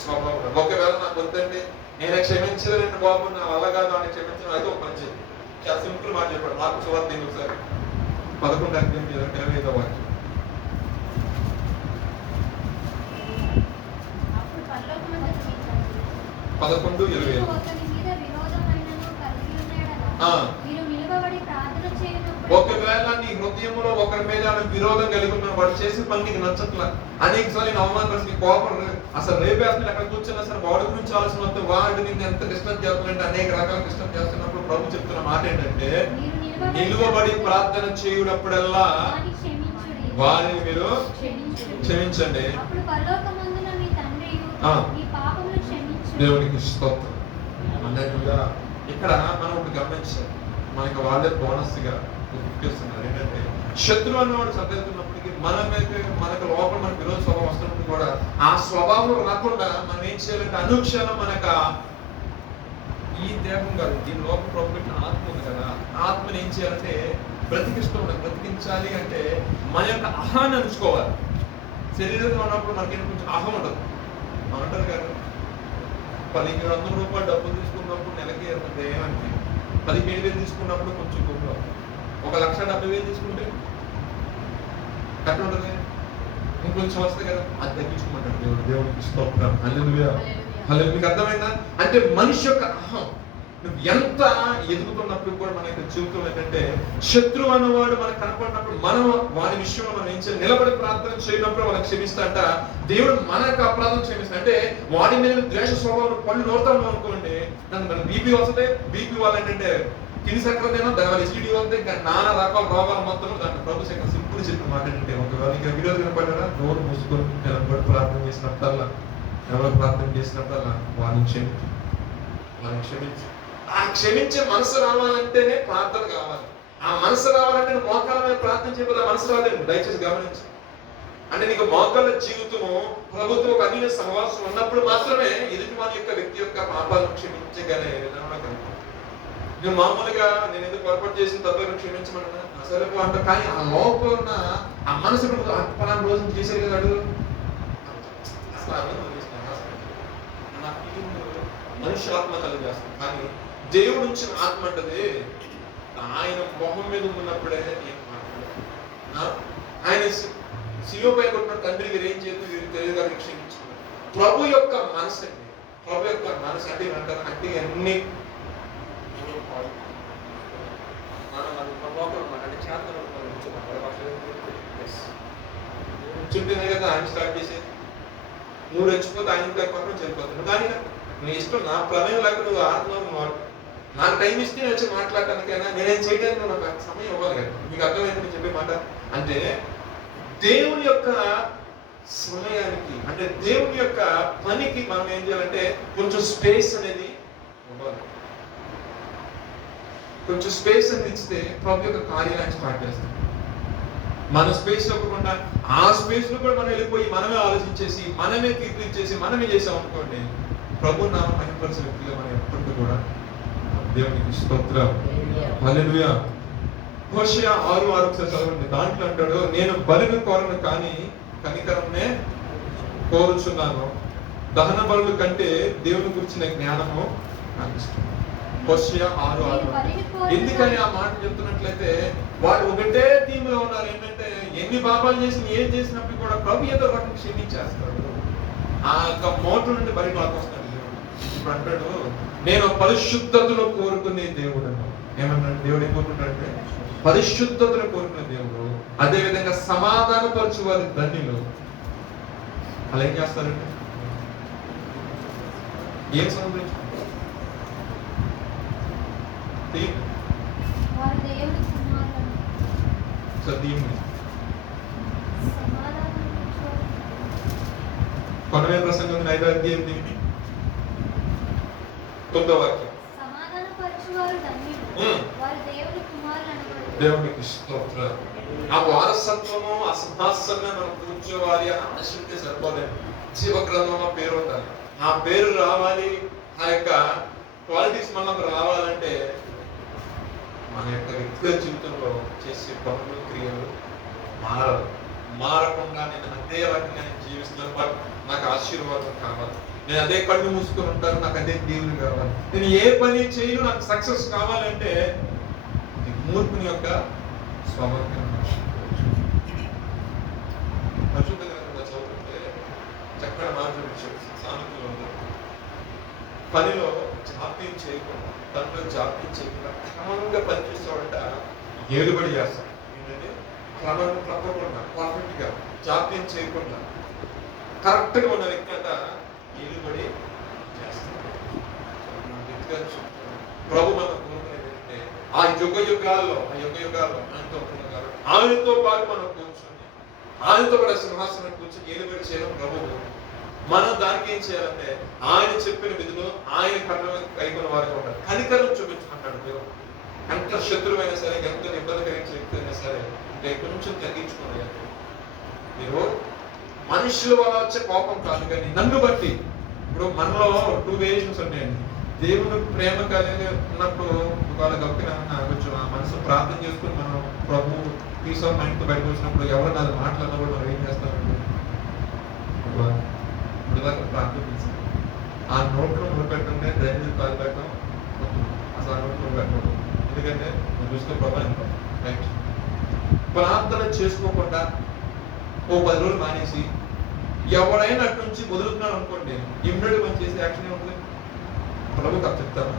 స్వభావం. ఒకవేళ నాకు వద్దండి, నేను క్షమించలేని బాబు, నా వల్ల కాదు అని క్షమించడం అయితే ఒక మంచి చాలా సింపుల్ మాట చెప్పాడు. నాకు సువార్త ఒకసారి 11:25 వాక్యం. ఒకవేళ నీ హృదయంలో ఒకరి మీద విరోధం కలిగి ఉన్న వాడు చేసే పని నీకు నచ్చట్లా, అనేక సార్లు అవమానపరిచి కోపం అసలు రేపేస్తుంది, అక్కడ కూర్చున్నా సరే వాడి గురించి ఆలోచన వస్తే వాడు నిన్ను ఎంత డిస్టర్బ్ చేస్తున్నట్టు అనేక రకాల డిస్టర్బ్ చేస్తున్నప్పుడు ప్రభు చెప్తున్న మాట ఏంటంటే, నిలువబడి ప్రార్థన చేయుడప్పుడల్లా వారిని మీరు క్షమించండి, దేవునికి స్తోత్రం అన్నట్టుగా. ఇక్కడ మనం ఒకటి గమనించాలి, మనకి వాళ్ళే బోనస్ గా గుర్తిస్తున్నారు ఏంటంటే శత్రువు అన్నవాడు సరిదిద్దుతున్నప్పటికీ మనకు లోపల మనకు విరోధ స్వభావం వస్తున్నప్పుడు కూడా ఆ స్వభావం రాకుండా మనం ఏం చేయాలంటే అనుక్షణం మనకు ఈ దేహం కాదు, దీని లోపల ప్రభు పెట్టిన ఆత్మ ఉంది కదా, ఆత్మని ఏం చేయాలంటే బ్రతికించాలి అంటే మన యొక్క అహాన్ని అణుచుకోవాలి. శరీరంలో ఉన్నప్పుడు మనకి కొంచెం అహం ఉండదు. మనం అంటారు కదా, 1500 రూపాయలు డబ్బులు తీసుకున్నప్పుడు నెలకి ఏమంటే 17,000 తీసుకున్నప్పుడు కొంచెం గొప్ప, 1,70,000 తీసుకుంటే కట్ట ఉంటుంది, ఇంకొంచెం వస్తుంది కదా, అది తగ్గించుకోమంటాడు దేవుడికి స్తోత్రం. హల్లెలూయా. హల్లెలూయా. మీకు అర్థమైందా? అంటే మనిషి యొక్క అహం నువ్వు ఎంత ఎదుగుతున్నప్పుడు కూడా మన యొక్క జీవితం ఏంటంటే శత్రువు అన్నవాడు మనకు కనపడినప్పుడు మనం వాడి విషయంలో మనం ఏం చేయాలి, నిలబడి ప్రార్థన చేయనప్పుడు మనకు క్షమిస్తాంట దేవుడు మన యొక్క అపరాధం క్షమిస్తా. అంటే వాడి మీద ద్వేష స్వభావం పళ్ళు నోరుతాం అనుకోండి, మన బీపీ వస్తే బీపీ వాళ్ళు ఏంటంటే కిని సక్రమైనా దాని ఎసిడిటీ వస్తే ఇంకా నానా రకాల రోగాలు మొత్తం దాంట్లో ప్రభు శంకర్ సింపుల్ చెప్పిన మాట ఏంటంటే, ఒకవేళ ఇంకా వీడియో కనపడ్డా నోరు మూసుకొని నిలబడి ప్రార్థన చేసినప్పుడల్లా, ఎవరు ప్రార్థన చేసినప్పుడల్లా వారిని క్షమించు. ఆ క్షమించే మనసు రావాలంటేనే ప్రార్థన కావాలి. ఆ మనసు రావాలంటే మోకాల మీద ప్రార్థన చేయబోదు, ఆ మనసు రాలేదు. దయచేసి గమనించు. అంటే నీకు మోకాల జీవితము ప్రభుత్వం ఒక అన్య సహవాసం ఉన్నప్పుడు మాత్రమే ఎదుటి వారి యొక్క వ్యక్తి యొక్క పాపాలను క్షమించగలే. నేను మామూలుగా నేను ఎందుకు పొరపాటు చేసిన తప్పని క్షమించమన్నా అసలు అంట, కానీ ఆ లోపల ఉన్న ఆ మనసు పలానా రోజు చేసేది కదా అడుగు మనిషి ఆత్మ కలిగి చేస్తాం. కానీ దేవుడు ఉంచిన ఆత్మ అంటది ఆయన మొహం మీద ఉన్నప్పుడే ఆయన శిలువపై కొట్టిన తండ్రి వీరు ఏం చేస్తూ వీరు తెలియగా క్షమించుకున్నారు. ప్రభు యొక్క మనసు అండి, ప్రభు యొక్క మనసు అంటే అంటారు అంటే అన్ని చుంటేనే కదా ఆయన స్టార్ట్ చేసేది. నువ్వు రెచ్చిపోతే ఆయన పక్కన చనిపోతాను, కానీ నీ ఇష్టం, నా ప్రమేయం లేక నువ్వు ఆత్మ నాకు టైం ఇస్తే వచ్చి మాట్లాడటానికైనా నేనేం చేయడానికి నాకు సమయం ఇవ్వాలి కదా. మీకు అర్థమైంది నేను చెప్పే మాట. అంటే దేవుని యొక్క సమయానికి అంటే దేవుని యొక్క పనికి మనం ఏం చేయాలంటే కొంచెం స్పేస్ అనేది ఇవ్వాలి. కొంచెం స్పేస్ అనేది ఇస్తే ప్రభు యొక్క కార్యాలయం స్టార్ట్ చేస్తాం. మన స్పేస్ ఇవ్వకుండా ఆ స్పేస్ లో కూడా మనం వెళ్ళిపోయి మనమే ఆలోచించేసి మనమే కీర్తించేసి మనమే చేసాం అనుకోండి, ప్రభు నామ మహిమపరిచే వ్యక్తిగా మనం ఎప్పటికీ కూడా దేవునికి స్తోత్రం. హల్లెలూయా. హోషేయ 6:6 చదవండి. దాంట్లో అంటాడు, నేను బలిని కోరను కానీ కనికరంనే కోరుచున్నాను, దహన బలుల కంటే దేవుని గురించిన జ్ఞానము నాకు ఇష్టం. హోషేయ 6:6. ఎందుకని ఆ మాట చెప్తున్నట్లయితే వాడు ఒకటే థీమ్ లో ఉన్నారు. ఏంటంటే ఎన్ని పాపాలు చేసి ఏం చేసినప్పుడు కూడా ప్రభు ఏదో వాటిని క్షమించేస్తాడు. ఆ యొక్క మోటు నుండి బలి మాకు వస్తాడు. ఇప్పుడు అంటాడు, నేను పరిశుద్ధతను కోరుకునే దేవుడు. ఏమన్నాడు దేవుడు? ఏం కోరుకుంటాడంటే పరిశుద్ధతను కోరుకునే దేవుడు. అదే విధంగా సమాధానపరచు వారి ధన్యులు. అలా ఏం చేస్తారంటే ఏం సమర్పించుకుంటారు? కొనవే ప్రసంగం 5వ అధ్యాయం 9వ వాక్యం. దేవునికి స్తోత్రం. ఆ వారసత్వము ఆ సింహాసనం మనం కూర్చోవాలి అని ఆశిస్తే సరిపోలేదు. జీవ గ్రంథంలో పేరు ఉండాలి. ఆ పేరు రావాలి, ఆ యొక్క క్వాలిటీస్ మనకు రావాలంటే మన యొక్క వ్యక్తిగత జీవితంలో చేసే పనులు క్రియలు మారకుండా నేను అదే రకంగా నేను జీవిస్తున్నాను, బట్ నాకు ఆశీర్వాదం కావాలి. నేను అదే కళ్ళు మూసుకొని ఉంటాను, నాకు అదే దేవుడు కావాలి. నేను ఏ పని చేయను, నాకు సక్సెస్ కావాలంటే మూర్ఖుని యొక్క స్వభావం. పరిశుద్ధ గ్రంథంలో చదువుతుంటే చక్కగా మాట్లాడు సామెతలు ఉంటారు. పనిలో జాప్యం చేయకుండా, తనలో జాప్యం చేయకుండా క్రమంగా పనిచేసేవాడంట ఏలుబడి చేస్తాడు. ఏంటంటే క్రమంగా తప్పకుండా పర్ఫెక్ట్ గా జాప్యం చేయకుండా కరెక్ట్ గా ఉన్న వ్యక్తి అంట ఏలుబడి చేస్తాడు. ప్రభు మనం కోరుకునేది ఆ యుగ యుగాల్లో ఆయనతో పాటు మనం కూర్చొని ఆయనతో కూడా సింహాసనం కూర్చొని ఏలుబడి చేయడం ప్రభువు. మనం దానికి ఏం చేయాలంటే ఆయన చెప్పిన విధులు ఆయన కర్మ కైకొన్న వారికి ఉండాలి. కనికరం చూపించమంటాడు దేవుడు. ఎంత శత్రువైనా సరే, ఎంత ఇబ్బంది కలిగించే వ్యక్తి అయినా సరే కొంచెం తగ్గించుకోవాలి. మీరు మనుషుల వల్ల వచ్చే కోపం కాదు, కానీ నన్ను బట్టి. ఇప్పుడు మనలో 2 వేరియేషన్స్ ఉన్నాయండి. దేవుని ప్రేమ కలిగి ఉన్నప్పుడు వాళ్ళ గొప్పన కొంచెం ఆ మనసు ప్రార్థన చేసుకుని మనం ప్రభు పీస్ ఆఫ్ మైండ్తో బయటకు వచ్చినప్పుడు ఎవరు నాది మాట్లాడినా కూడా మనం ఏం చేస్తామంటే ఇప్పుడు దాకా ప్రార్థన చేస్తాం. ఆ నోట్లో పెట్టండి, డ్రైన్ మీద కాలు పెట్టడం అసలు ఆ నోట్లో పెట్టడం. ఎందుకంటే మనం చూసుకునే ప్రభావం రైట్. ప్రార్థన చేసుకోకుండా ఓ 10 రోజులు మానేసి ఎవరైనా అటు నుంచి వదులుతున్నాడు అనుకోండి, ఇమ్మీడియట్గా మనం చేసే యాక్షన్ ఏముంటుంది? ప్రభు తప్పు చెప్తామా?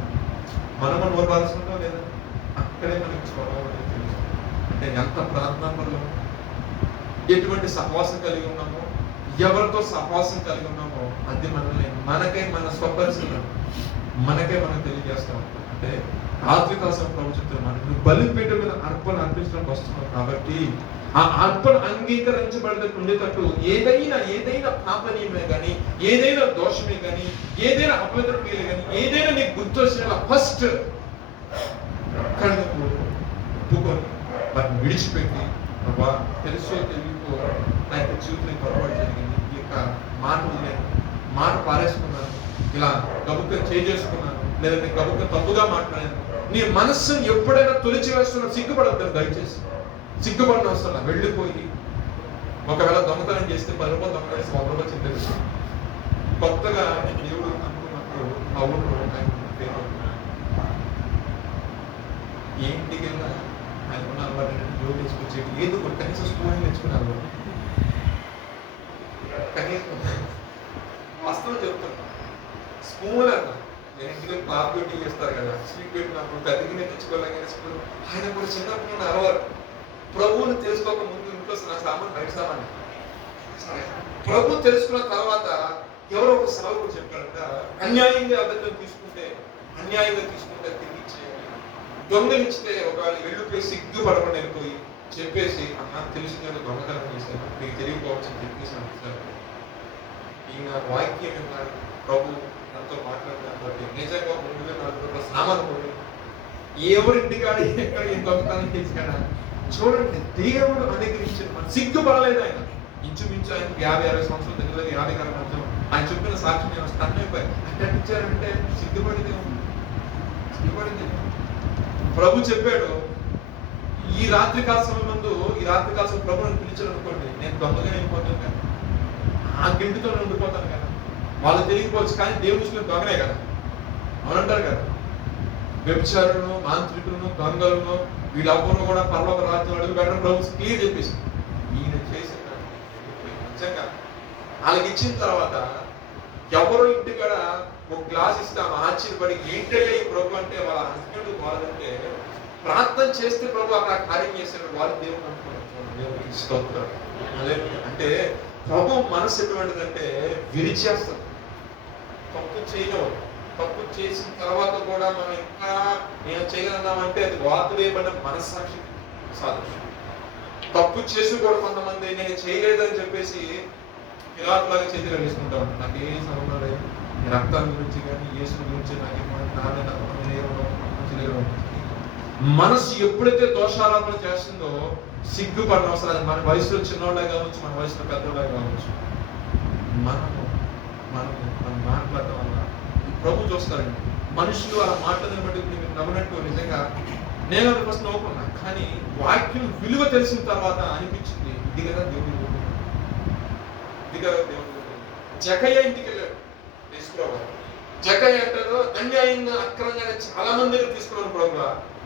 మనం నోరు బాల్చుకుంటాం లేదా? అక్కడే మనకి స్వభావం అనేది తెలుసు. అంటే ఎంత ప్రార్థనలో ఎటువంటి సహవాసం కలిగి ఉన్నామో, ఎవరితో సహవాసం కలిగి ఉన్నామో అది మనల్ని మన స్వపరిశీలన మనకే మనం తెలియజేస్తాం. అంటే రాత్రికాల ప్రభు చెప్తారు, మనకు బలిపీఠం మీద అర్పణ అర్పించడానికి వస్తున్నాం కాబట్టి ఆ అర్పణ అంగీకరించబడేటట్టు ఏదైనా పాపనీయమే కానీ, ఏదైనా దోషమే కానీ, ఏదైనా అపవిత్రమే కానీ, ఏదైనా నీకు గుర్తొచ్చిన ఫస్ట్ కళ్ళకు ఒప్పుకొని వాటిని విడిచిపెట్టి, అబ్బా తెలుసో తెలియకో నా యొక్క జీవితంలో పొరపాటు జరిగింది, ఈ యొక్క మాట పారేసుకున్నాను, ఇలా గబుక్క చేసుకున్నాను, లేదంటే గబుక్క తప్పుగా మాట్లాడాను. నీ మనస్సును ఎప్పుడైనా తొలిచివేస్తున్నా సిగ్గుపడద్దు. దయచేసి సిగ్గుపడిన అవసరం వెళ్ళిపోయి, ఒకవేళ దొంగతనం చేస్తే 10 రూపాయలు దొంగతనం చేస్తే 100 రూపాయలు చింతేసి కొత్తగా దేవుడు అనుకున్నప్పుడు ఆ ఊళ్ళో ఏంటికి వెళ్ళినా ఆయన ఉన్న అలవాటు జోలు తెచ్చుకొచ్చేది, ఏదో ఒక కనీసం స్కూల్ తెచ్చుకునే అలవాటు. కనీసం వాస్తవం చెప్తాను, స్కూల్ అన్న ఇంటికి పాప్ డ్యూటీ చేస్తారు కదా, స్వీట్ పెట్టినప్పుడు పెద్దగినే తెచ్చుకోలేగానే స్కూల్. ఆయన కూడా చిన్నప్పుడు అలవాటు. ప్రభువుని తెలుసుకోక ముందు ఇంట్లో సామాన్ బయట సామాన్. ప్రభు తెలుసుకున్న తర్వాత ఎవరో ఒక సేవకుడు చెప్పారంట, అన్యాయంగా అబద్ధం తీసుకుంటే తిరిగి ఇచ్చేయాలి, దొంగలించితే ఒకవేళ వెళ్ళిపోయి సిగ్గుపడకుండా వెళ్ళిపోయి చెప్పేసి తెలిసిన దొంగతనం చేశాను, మీకు తెలియకపోవచ్చు చెప్పేసి అంటారు. ఈయన వాక్యం ఉన్నారు, ప్రభు నాతో మాట్లాడినటువంటి నిజంగా 3,400 రూపాయల సామాను పోయి ఎవరింటికాడి ఎక్కడ ఏం దొంగతనం చేశాడా చూడండి. దేవుడు అనుగ్రహించిన మనం సిగ్గుపడలేదు. ఆయన ఇంచుమించు ఆయనకు 50-60 సంవత్సరాలు దగ్గర 50 కాలం మధ్య ఆయన చెప్పిన సాక్షి నేను స్టన్నైపోయి అట్టించారంటే సిగ్గుపడింది. ప్రభు చెప్పాడు, ఈ రాత్రికాల సమయం ప్రభుని పిలిచాడు అనుకోండి, నేను దొంగగా అయిపోతాను కదా, ఆ గిల్టుతో ఉండిపోతాను కదా. వాళ్ళు తెలియకపోవచ్చు కానీ దేవుడు చూసిన దొంగనే కదా, అవునంటారు కదా. వ్యభిచారులను, మాంత్రికులను, దొంగలను వీళ్ళెవ్వరూ కూడా పరలోక రాజ్యం అడుగు పెట్టడం ప్రభు క్లియర్ చెప్పేసి ఈయన చేసిన నిజంగా వాళ్ళకి ఇచ్చిన తర్వాత ఎవరో ఇంటికాడ ఒక గ్లాస్ ఇస్తాం ఆశ్చర్యపడి ఏంటయ్యా ఈ ప్రభు అంటే వాళ్ళ హస్బెండ్ వాళ్ళంటే ప్రార్థన చేస్తే ప్రభు అక్కడ కార్యం చేశాడు. వాళ్ళు దేవుడు అనుకున్నారు. దేవుడికి స్తోత్రం. అంటే ప్రభు మనసు ఎటువంటిదంటే విరిచేస్తుంది. తప్పు చేయనివ్వదు. తప్పు చేసిన తర్వాత కూడా మనం ఇంకా నేను చేయగలన్నామంటే అది వాతు వేయబడిన మనస్సాక్షి సాదృశ్యం. తప్పు చేసి కూడా కొంతమంది నేను చేయలేదని చెప్పేసి పిలాతులాగా చేతులు వేసుకుంటాం. నాకు ఏ సంబంధం లేదు, రక్తం గురించి కానీ యేసు గురించి మనసు ఎప్పుడైతే దోషారోపణ చేస్తుందో సిగ్గుపడిన అవసరం. మన వయసులో చిన్నవాళ్ళే కావచ్చు, మన వయసులో పెద్దవాళ్ళే కావచ్చు, మనం మాట్లాడటం వల్ల ప్రభు చూస్తారండి. మనుషులు అలా మాట్లాడిన బట్టి మీరు నవ్వినట్టు నిజంగా నేను అది ఫస్ట్ నవ్వుకున్నా, కానీ వాక్యం విలువ తెలిసిన తర్వాత అనిపించింది ఇది కదా దేవుడు. జకయ్య ఇంటికి వెళ్ళాడు తీసుకురావాలి. జకయ్య అంటారు అన్యాయంగా అక్రమంగా చాలా మంది దగ్గర తీసుకున్నాను ప్రభు.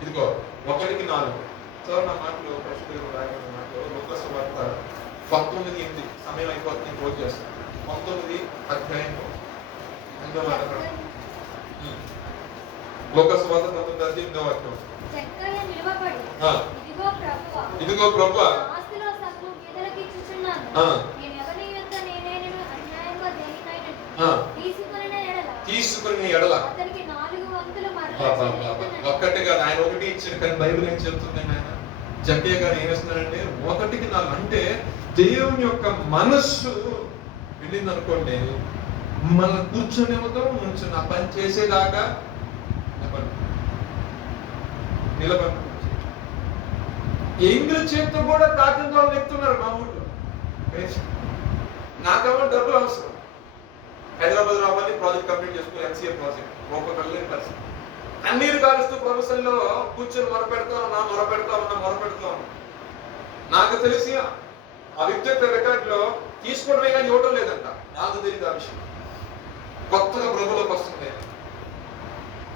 ఇదిగో 1:4 నా మాటలు పరిశుద్ధులు రాయబడిన మాటలు లూకా సువార్త 19:8 సమయం అయిపోతుంది, నేను క్లోజ్ చేస్తాను. 19 అధ్యాయం 8వ వాక్యం. లూకా సువార్త 19:8వ వాక్యం. ఇదిగో ప్రభువా తీసుకుని ఎడల ఒక్కటిగా ఆయన ఒకటి ఇచ్చాడు, కానీ బైబిల్ ఏం చెప్తుంది ఆయన జక్కయ్య గారు ఏం వేస్తున్నారంటే 1:4 అంటే దేవుని యొక్క మనస్సు వెళ్ళింది అనుకోండి, మన కూర్చొని నుంచొని ఆ పని చేసేదాకా నిలబడి ఎంగిలి చేతితో కూడా తాకిన వ్యక్తున్నారు మా ఊళ్ళో. నాకేమో డబ్బులు అవసరం, హైదరాబాద్ రావాలి, ప్రాజెక్ట్ కంప్లీట్ చేసుకుని ఎంసీఏ ప్రాజెక్ట్ వెళ్ళలేని పరిస్థితి. కన్నీరు కాలుస్తూ ప్రొఫెసర్లో కూర్చొని మొరపెడతా ఉన్నా. నాకు తెలిసి ఆ వ్యక్తిగత రికార్డులో తీసుకోవడమే కానీ ఇవ్వడం లేదంట. నాకు తెలియదు ఆ విషయం. కొత్తగా ప్రభులోకి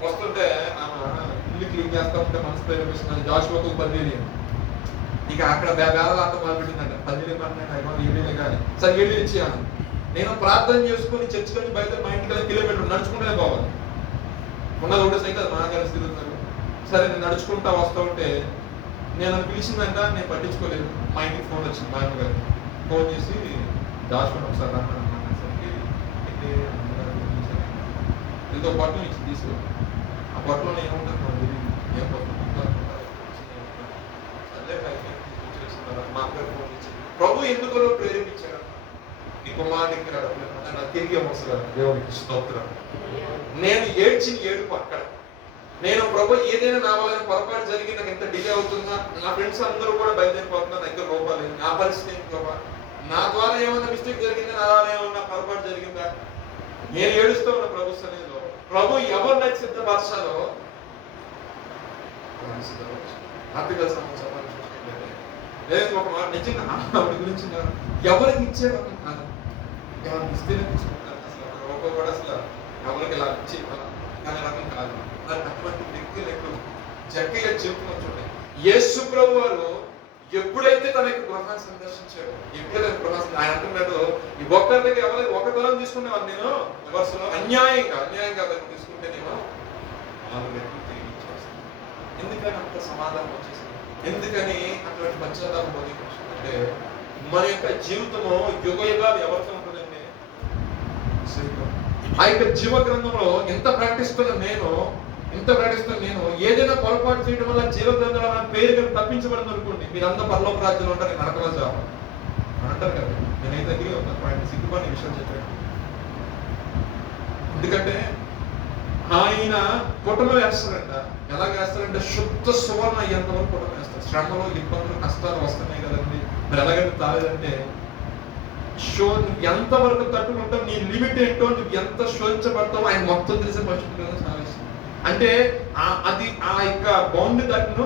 వస్తుంటే ఇల్లు క్లీన్ చేస్తా ఉంటే మనసు ప్రేరేపిస్తుంది. జాషువాకు 10,000 ఇక అక్కడ వేల ఆట మొదలుపెట్టిందంట. 10,000 ఏడేలే కానీ సరే 7 ఇచ్చాను. నేను ప్రార్థన చేసుకుని చర్చకొని బయట మా ఇంటికి కిలోమీటర్ నడుచుకుంటూనే పోవాలి. ఉన్నది ఒకటే సైకిల్ నాన్నగారు తిరుగుతున్నారు. సరే నేను నడుచుకుంటా వస్తూ ఉంటే నేను పిలిచిందంట, నేను పట్టించుకోలేదు. మా ఇంటికి ఫోన్ వచ్చింది. మా అమ్మగారు ఫోన్ చేసి దాచుకుని ఒకసారి రమ్మని ఎంతో బట్టలు ఇచ్చి తీసుకెళ్ళి ఆ బట్టలో ఏముంటుంది నాకు తెలియదు. ఏం మా అమ్మగారు ఫోన్ ఇచ్చింది. ప్రభు ఎందుకు ప్రేరేపించాడు? ఈ కుమారుడికి నాకు తిరిగి అవసరం. దేవుడికి స్తోత్రం. నేను ఏడ్చిన ఏడుపు అక్కడ. నేను ప్రభు ఏదైనా నా వల్ల పొరపాటు జరిగి నాకు ఎంత డిలే అవుతుందా, నా ఫ్రెండ్స్ అందరూ కూడా బయలుదేరిపోతున్నా, దగ్గర రూపాయలు నా పరిస్థితి ఏంటి ప్రభా, నా ద్వారా ఏమన్నా మిస్టేక్ జరిగిందా, నా ద్వారా ఏమన్నా పొరపాటు జరిగిందా, నేను ఏడుస్తూ ఉన్న ప్రభు సన్నిధిలో. ప్రభు ఎవరినైతే సిద్ధపరచాలో ఆర్థిక సంబంధించిన లేదు ఒక మాట నిజంగా ఆవిడ గురించి ఎవరికి ఇచ్చే రకం కాదు, ఎవరికి ఇస్తేనే తీసుకుంటారు. అసలు ఒక రూపాయి కూడా అసలు ఎవరికి ఇలా ఇచ్చి అనే రకం కాదు. అటువంటి వ్యక్తులకు జక్కయ్య జీవితం చూడండి. యేసు ప్రభు వారు ఎప్పుడైతే తన యొక్క గృహాన్ని సందర్శించాడు, ఎప్పుడైతే గృహాన్ని ఆయన అంటున్నాడు, ఈ ఒక్కరికి ఎవరైతే ఒక తరం తీసుకునేవారు నేను విమర్శలో అన్యాయంగా తీసుకుంటే నేను 6 రెట్లు తిరిగి ఇచ్చేస్తాను. ఎందుకని అంత సమాధానం వచ్చేసింది? ఎందుకని అటువంటి పశ్చాత్తాపం పొందుకుంటే మన యొక్క జీవితము యుగాలు ఎవరితో ఉంటుందండి? ఆ యొక్క జీవ గ్రంథంలో ఎంత ప్రకటిస్తున్నా నేను ఏదైనా పొరపాటు చేయడం వల్ల జీవ గ్రంథంలో నా పేరు తప్పించబడింది అనుకోండి, మీరంతా పరలోక రాజ్యంలో ఉంటారు, నేను నరకలో చావు అంటారు కదా. నేనైతే దగ్గర ఒక సిగ్గుపడిన విషయం చెప్పాను. ఎందుకంటే ఆయన పొట్టలో వేస్తారంట. ఎలా వేస్తారంటే శుద్ధ సువర్ణ అయ్యేంత వరకు పొట్టలో వేస్తారు. శ్రమలు, ఇబ్బందులు, కష్టాలు వస్తున్నాయి కదండి, మరి ఎలాగంటే తాలేదంటే నువ్వు ఎంతవరకు తట్టుకుంటావు, నీ లిమిట్ ఏంటో, నువ్వు ఎంత శోధించబడతావో ఆయన మొత్తం తెలిసే పరిస్థితుల్లో సాధిస్తుంది. అంటే అది ఆ యొక్క బౌండ్ దాటిను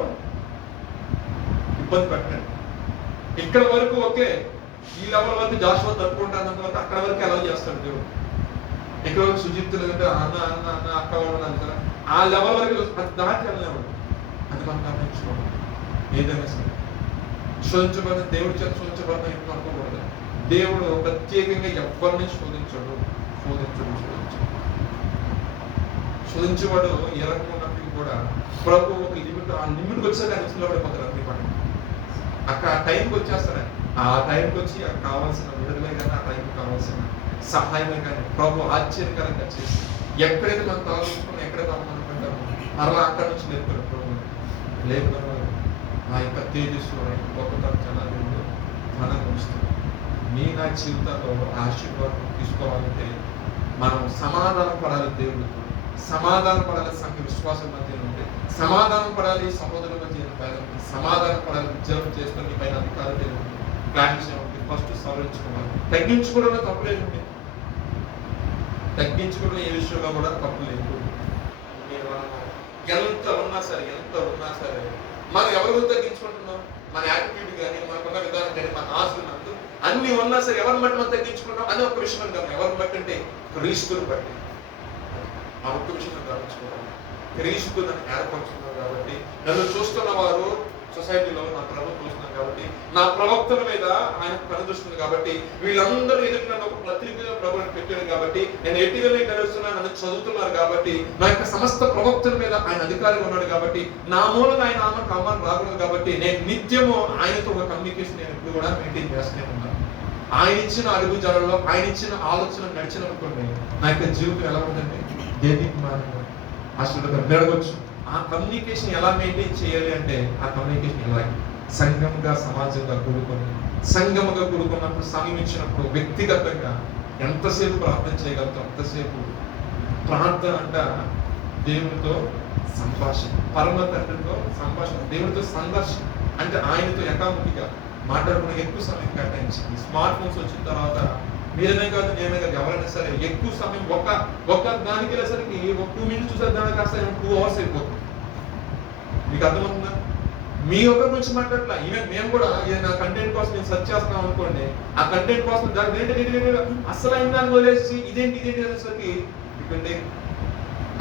ఇబ్బంది పెట్టండి. ఇక్కడ వరకు ఓకే, ఈ లెవెల్ వరకు జాషువా తట్టుకుంటానంత వరకు అక్కడ వరకు ఎలా చేస్తాడు దేవుడు. ఇక్కడ వరకు సుజిత్తులు అంటే అన్న అక్క వాళ్ళు కదా, ఆ లెవెల్ వరకు అది దాటి వెళ్ళలేవాడు. అది మనం గమనించుకోవాలి. ఏదైనా సరే శోధించబడిన దేవుడి చేత శోధించబడిన ఇప్పుడు అనుకోకూడదు. దేవుడు ప్రత్యేకంగా ఎవరిని శోధించేవాడు ఏ రకంగా ఉన్నప్పటికీ కూడా ప్రభు ఒక లిమిట్, ఆ లిమిట్కి వచ్చాక ఆయన నిలబడిపోతారు. అన్ని పని అక్కడ ఆ టైంకి వచ్చేస్తాడు. ఆ టైంకి వచ్చి కావాల్సిన విడుదలే కానీ, ఆ టైంకి కావాల్సిన సహాయమే కానీ ప్రభు ఆశ్చర్యకరంగా చేసి ఎక్కడైతే మనం తాగుతున్నాం, ఎక్కడైతే అనుకుంటామో అలా అక్కడి నుంచి లేపుతాడు ప్రభు. లేపుతారు ఆ యొక్క తేజస్సు, ఆ యొక్క గొప్పతనం చాలా దేవుడు ఘనంగా ఉంచుతాడు. నా జీవితంలో ఆశీర్వాదం తీసుకోవాలంటే మనం సమాధానం పడాలి, దేవుడితో సమాధానం పడాలి, సంఘ విశ్వాసం మధ్య ఉంటే సమాధానం పడాలి, సహోదరుల మధ్య సమాధానం పడాలి. ఉద్యోగం చేస్తున్న నీ పైన అధికారం లేదు, ప్లాన్స్ ఏముంది, ఫస్ట్ సవరించుకోవాలి. తగ్గించుకోవడంలో తప్పు లేదు, తగ్గించుకోవడం ఏ విషయంలో కూడా తప్పు లేదు. ఎంత ఉన్నా సరే మనం ఎవరు తగ్గించుకుంటున్నాం? మన యాటిట్యూడ్ కానీ, మనకున్న విధానం కానీ, మన ఆశలు అన్ని ఉన్నా సరే ఎవరిని బట్టి మనం తగ్గించుకుంటాం అని ఒక విషయం కాదు. ఎవరిని బట్టి అంటే క్రీస్తుని బట్టి. ఆ ఒక్క విషయం గమనించుకోవాలి. క్రీస్తు నన్ను ఏర్పరుచుకున్నాను కాబట్టి, నన్ను చూస్తున్న వారు సొసైటీలో నా ప్రభు చూస్తున్నాను కాబట్టి, నా ప్రవక్తల మీద ఆయన కనుదృష్టింది కాబట్టి, వీళ్ళందరూ ఎదుటి నన్ను ఒక పత్రికగా ప్రభుత్వం పెట్టాను కాబట్టి, నేను ఎట్టిగా గడుస్తున్నాను, నన్ను చదువుతున్నారు కాబట్టి, నా యొక్క సమస్త ప్రవక్తల మీద ఆయన అధికారిగా ఉన్నాడు కాబట్టి, నా మూలంగా ఆయన ఆమెకు అవమానం రాకూడదు కాబట్టి, నేను నిత్యము ఆయనతో ఒక కమ్యూనికేషన్ నేను ఎప్పుడు కూడా మెయింటైన్ చేస్తూనే ఉన్నాను. ఆయన ఇచ్చిన అడుగు జాడల్లో, ఆయన ఇచ్చిన ఆలోచన నడిచిననుకోండి, నా యొక్క జీవితం ఎలా ఉందండి? దేనికి మాత్రం అసలు మెరగొచ్చు. ఆ కమ్యూనికేషన్ ఎలా మెయింటైన్ చేయాలి అంటే, ఆ కమ్యూనికేషన్ ఎలా సంఘంగా, సమాజంగా కూడుకున్నప్పుడు, సమయం ఇచ్చినప్పుడు వ్యక్తిగతంగా ఎంతసేపు ప్రార్థన చేయగలుగుతాం అంతసేపు. ప్రార్థన అంట దేవునితో సంభాషణ, పరమ తండ్రితో సంభాషణ, దేవుడితో సంఘర్షణ, అంటే ఆయనతో ఎకాముకిగా మాట్లాడుకునే ఎక్కువ సమయం కేటాయించింది. స్మార్ట్ ఫోన్స్ వచ్చిన తర్వాత మీరైనా కాదు, నేనే కాదు, ఎవరైనా సరే ఎక్కువ సమయం ఒక దానికి వెళ్ళేసరికి ఒక 2 minutes చూసారు, దానికి కాస్త 2 hours అయిపోతుంది. మీకు అర్థమవుతుందా? మీ ఒక్కరి గురించి మాట్లాడట్లా, ఈవెన్ మేము కూడా ఏదైనా కంటెంట్ కోసం నేను సెర్చ్ చేస్తాం అనుకోండి, ఆ కంటెంట్ కోసం అసలు అయిన దాన్ని వదిలేసి ఇదేంటి అనేసరికి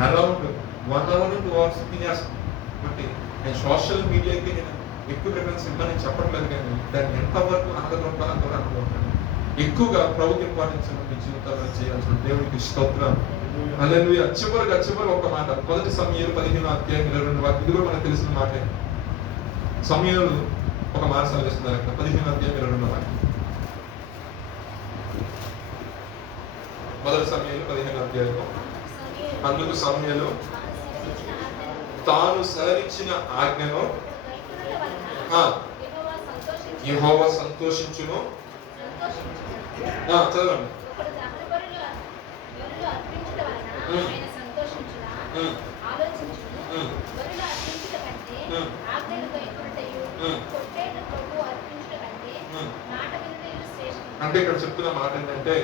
అరౌండ్ 1 hour to 2 hours తినేస్తాం. కాబట్టి నేను సోషల్ మీడియాకి నేను ఎక్కువ ప్రిఫరెన్స్ ఇవ్వని చెప్పట్లేదు, కానీ దాన్ని ఎంతవరకు అనగదొంపాలి అంతవరకు అనుకుంటున్నాను. ఎక్కువగా ప్రభుకి ఇంపార్టెన్స్ మీ జీవితాల్లో చేయాల్సిన దేవునికి స్తోత్రం. హల్లెలూయా. చివరి ఒక మాట, 1 సమూయేలు 15:22. ఇది కూడా మనకు తెలిసిన మాటే. సమూయేలు ఒక మాట సెలవిస్తున్నారు. 15:22. 1 సమూయేలు 15. అందుకు సమూయేలు తాను సెలవిచ్చిన ఆజ్ఞను యెహోవా సంతోషించును. చదవండి. అంటే ఇక్కడ చెప్తున్న మాట ఏంటంటే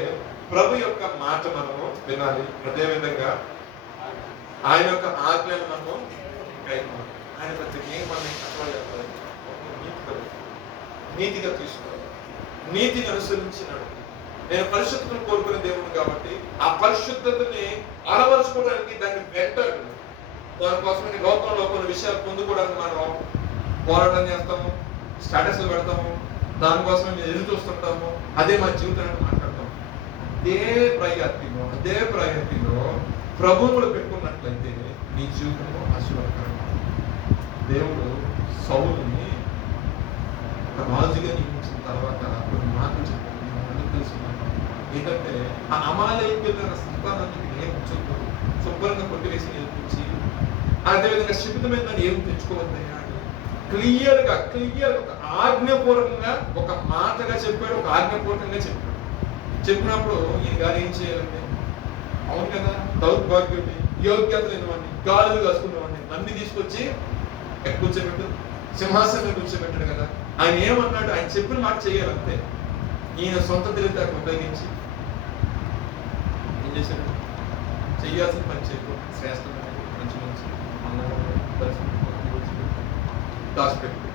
ప్రభు యొక్క మాట మనము వినాలి, అదేవిధంగా ఆయన యొక్క ఆజ్ఞను మనము కైకొనాలి. ఆయన ప్రతి నియమాన్ని నీతిగా తీసుకోవాలి, నీతిని అనుసరించినాడు. నేను పరిశుద్ధతను కోరుకునే దేవుడు కాబట్టి ఆ పరిశుద్ధతని అలవరుచుకోవడానికి దాన్ని వెంటాడు. దానికోసం లోకంలో కొన్ని విషయాలు పొందుకోవడానికి మనం పోరాటం చేస్తాము, స్టేటస్లు పెడతాము, దానికోసం మేము ఎదురు చూస్తుంటాము. అదే మన జీవితాన్ని మాట్లాడతాము. అదే ప్రయారిటీలో ప్రభువులు పెట్టుకున్నట్లయితే నీ జీవితంలో ఆశీర్వాదకరంగా. దేవుడు సౌలుని ఒక రాజుగా నియమించిన తర్వాత కొన్ని మాటలు చెప్పారు, మనకు తెలుసుకున్నాం. ఏంటంటే ఆ అమాలేకుల సంతానానికి ఏం ఉంచొద్దు, శుభ్రంగా కొట్టివేసి నేర్పించి, అదేవిధంగా శిబితమైన దాన్ని ఏం తెచ్చుకోవద్దయ్యా అని క్లియర్గా ఒక ఆజ్ఞాపూర్వకంగా ఒక మాటగా చెప్పాడు, ఒక ఆజ్ఞాపూర్వకంగా చెప్పాడు. చెప్పినప్పుడు ఈయన గారు ఏం చేయాలంటే, అవును కదా, దౌర్భాగ్యుడిని, యోగ్యత లేనివాడిని, గాలులు కాసుకున్నవాడిని నన్ను తీసుకొచ్చి కూర్చోబెట్టు, సింహాసనం కూర్చోబెట్టాడు కదా. ఆయన ఏమన్నాడు, ఆయన చెప్పిన మాట చేయాలంతే. ఈయన సొంత తెలివితేటలు ఉపయోగించి ఏం చేశాడు, చేయాల్సిన పని చేయకూడదు, శ్రేష్టమైన మంచి దాచిపెట్టు.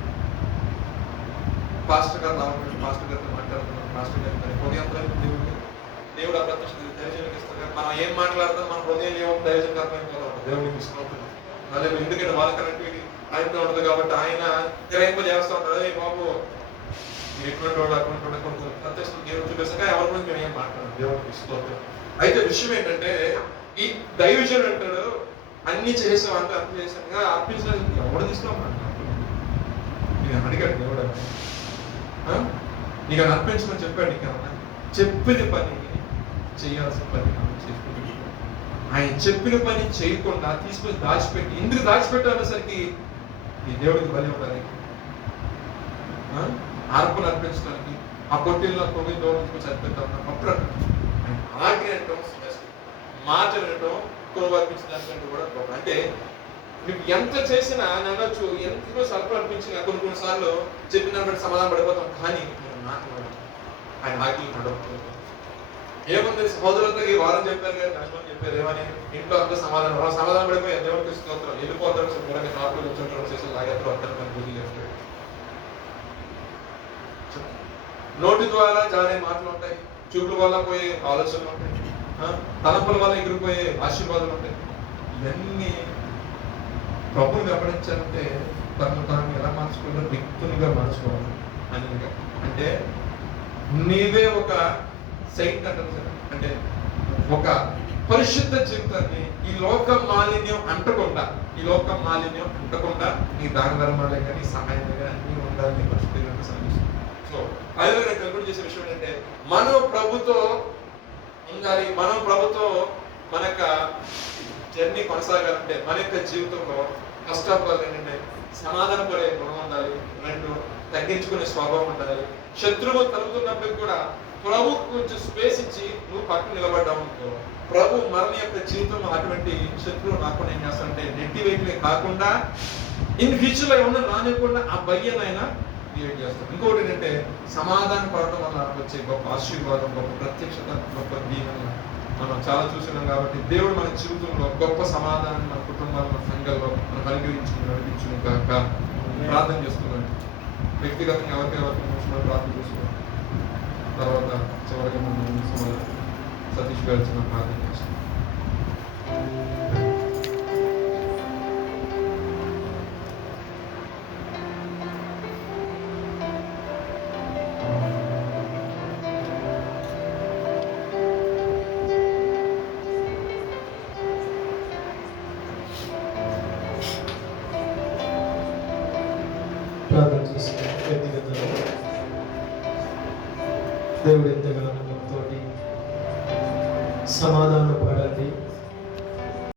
పాస్టర్ గారు రావడం, పాస్టర్ గారితో మాట్లాడుతున్నాం, పాస్టర్ గారి హృదయం దేవుడు అప్రత్యక్ష దైవజనులకు ఇస్తారు. మనం ఏం మాట్లాడతాం, మన హృదయం ఏమో దైవజనులకు అర్థమైపోతాం, దేవుడికి ఇష్టమవుతుంది. అదే ఎందుకంటే వాళ్ళ కనెక్టివిటీ ఆయనతో ఉంటుంది కాబట్టి ఆయన గ్రహింపజేస్తూ ఉంటాడు. ఏ బాబు ఎటువంటి వాడు అటువంటి వాడు కొన్ని ప్రత్యక్ష దేవుడు చూపిస్తాక ఎవరి గురించి మేము ఏం మాట్లాడడం, దేవుడికి ఇష్టమవుతుంది. అయితే విషయం ఏంటంటే ఈ దైవజనుడు అంటాడు, అన్ని చేసాం అంటే అర్థం చేశాను, అర్పించడానికి ఎవరు తీసుకున్నాం నేను అడిగాడు దేవుడు, నీకు అని అర్పించమని చెప్పాడు. నీకేమన్నా చెప్పిన పని చేయాల్సిన పని చేసుకుంటూ ఆయన చెప్పిన పని చేయకుండా తీసుకొని దాచిపెట్టి, ఎందుకు దాచిపెట్టాలనేసరికి ఈ దేవుడికి బలి ఇవ్వడానికి, ఆర్పణ అర్పించడానికి, ఆ పొట్టిల్లో 9 దూరం చనిపెట్టాం అప్పుడు ఆయన ఆజ్ఞ అంటాం, మాట వినటం కొనుగోలు అర్పించడానికి కూడా గొప్ప. అంటే మీకు ఎంత చేసినా అనొచ్చు, ఎంతో సరఫరా అర్పించినా కొన్నిసార్లు చెప్పిన సమాధానం పడిపోతాం, కానీ మాట ఆయన ఆజ్ఞలు నడవకపోతాం. ఏముంది సహోదరులతో ఈ వారం చెప్పారు కానీ నష్టం చెప్పారు ఏమని, ఇంట్లో అంతా సమాధానం పడిపోయి దేవుడికి స్తోత్రం, వెళ్ళిపోతాడు శుభ్రంగా నాట్లు కూర్చుంటాడు, చేసి లాగేస్తారు, అర్థం కానీ బుద్ధి చేస్తాడు. నోటి ద్వారా జారే మాటలు ఉంటాయి, చూపుల వల్ల పోయే ఆలోచనలు ఉంటాయి, తలంపుల వల్ల ఎగిరిపోయే ఆశీర్వాదాలు ఉంటాయి. ఇవన్నీ ప్రభుని వెంబడించాలంటే తాను ఎలా మార్చుకోవాలో వ్యక్తులుగా మార్చుకోవాలి అని. అంటే నీవే ఒక సైట్ అంటారు సార్, అంటే ఒక పరిశుద్ధ జీవితాన్ని ఈ లోక మాలిన్యం అంటకుండా నీ దాన ధర్మాలే కానీ సహాయం కానీ అన్ని ఉండాలని పరిశుద్ధంగా సందేశం. సో అదే నేను కన్క్లూడ్ చేసే విషయం ఏంటంటే మనం ప్రభుతో ఉండాలి, మనం ప్రభుతో మన యొక్క జర్నీ కొనసాగాలంటే మన యొక్క జీవితంలో ఫస్ట్ ఆఫ్ ఆల్ ఏంటంటే సమాధాన పడే గుణం ఉండాలి, 2 తగ్గించుకునే స్వభావం ఉండాలి. శత్రువు తలుపుతున్నప్పుడు కూడా ప్రభు కొంచెం స్పేస్ ఇచ్చి నువ్వు పక్కన నిలబడ్డావు అనుకో, ప్రభు మరణ యొక్క జీవితంలో అటువంటి శత్రువు రాకుండా ఏం చేస్తాడంటే నెట్టివేయటమే కాకుండా ఇన్ ఫ్యూచర్ లో ఏమన్నా రానివ్వకుండా ఆ భయాన్ని క్రియేట్ చేస్తాం. ఇంకొకటి ఏంటంటే సమాధానం పడటం వల్ల వచ్చే గొప్ప ఆశీర్వాదం, గొప్ప ప్రత్యక్షత, గొప్ప దీవెన మనం చాలా చూసినాం. కాబట్టి దేవుడు మన జీవితంలో గొప్ప సమాధానం మన కుటుంబాల్లో, మన సంఘాల్లో మనకు అనుగ్రహించుకుని నడిపించును కాక ప్రార్థన చేస్తున్నాను. వ్యక్తిగతంగా ఎవరికి ప్రార్థన చేస్తున్నాం. తర్వాత చివరిగా మనం సతీష్ గారు చిన్న ప్రార్థన చేస్తాం. ప్రార్థన చేస్తున్నాం. వ్యక్తిగతంగా దేవుడు ఎంతగానో మనతోటి సమాధాన పడాలి,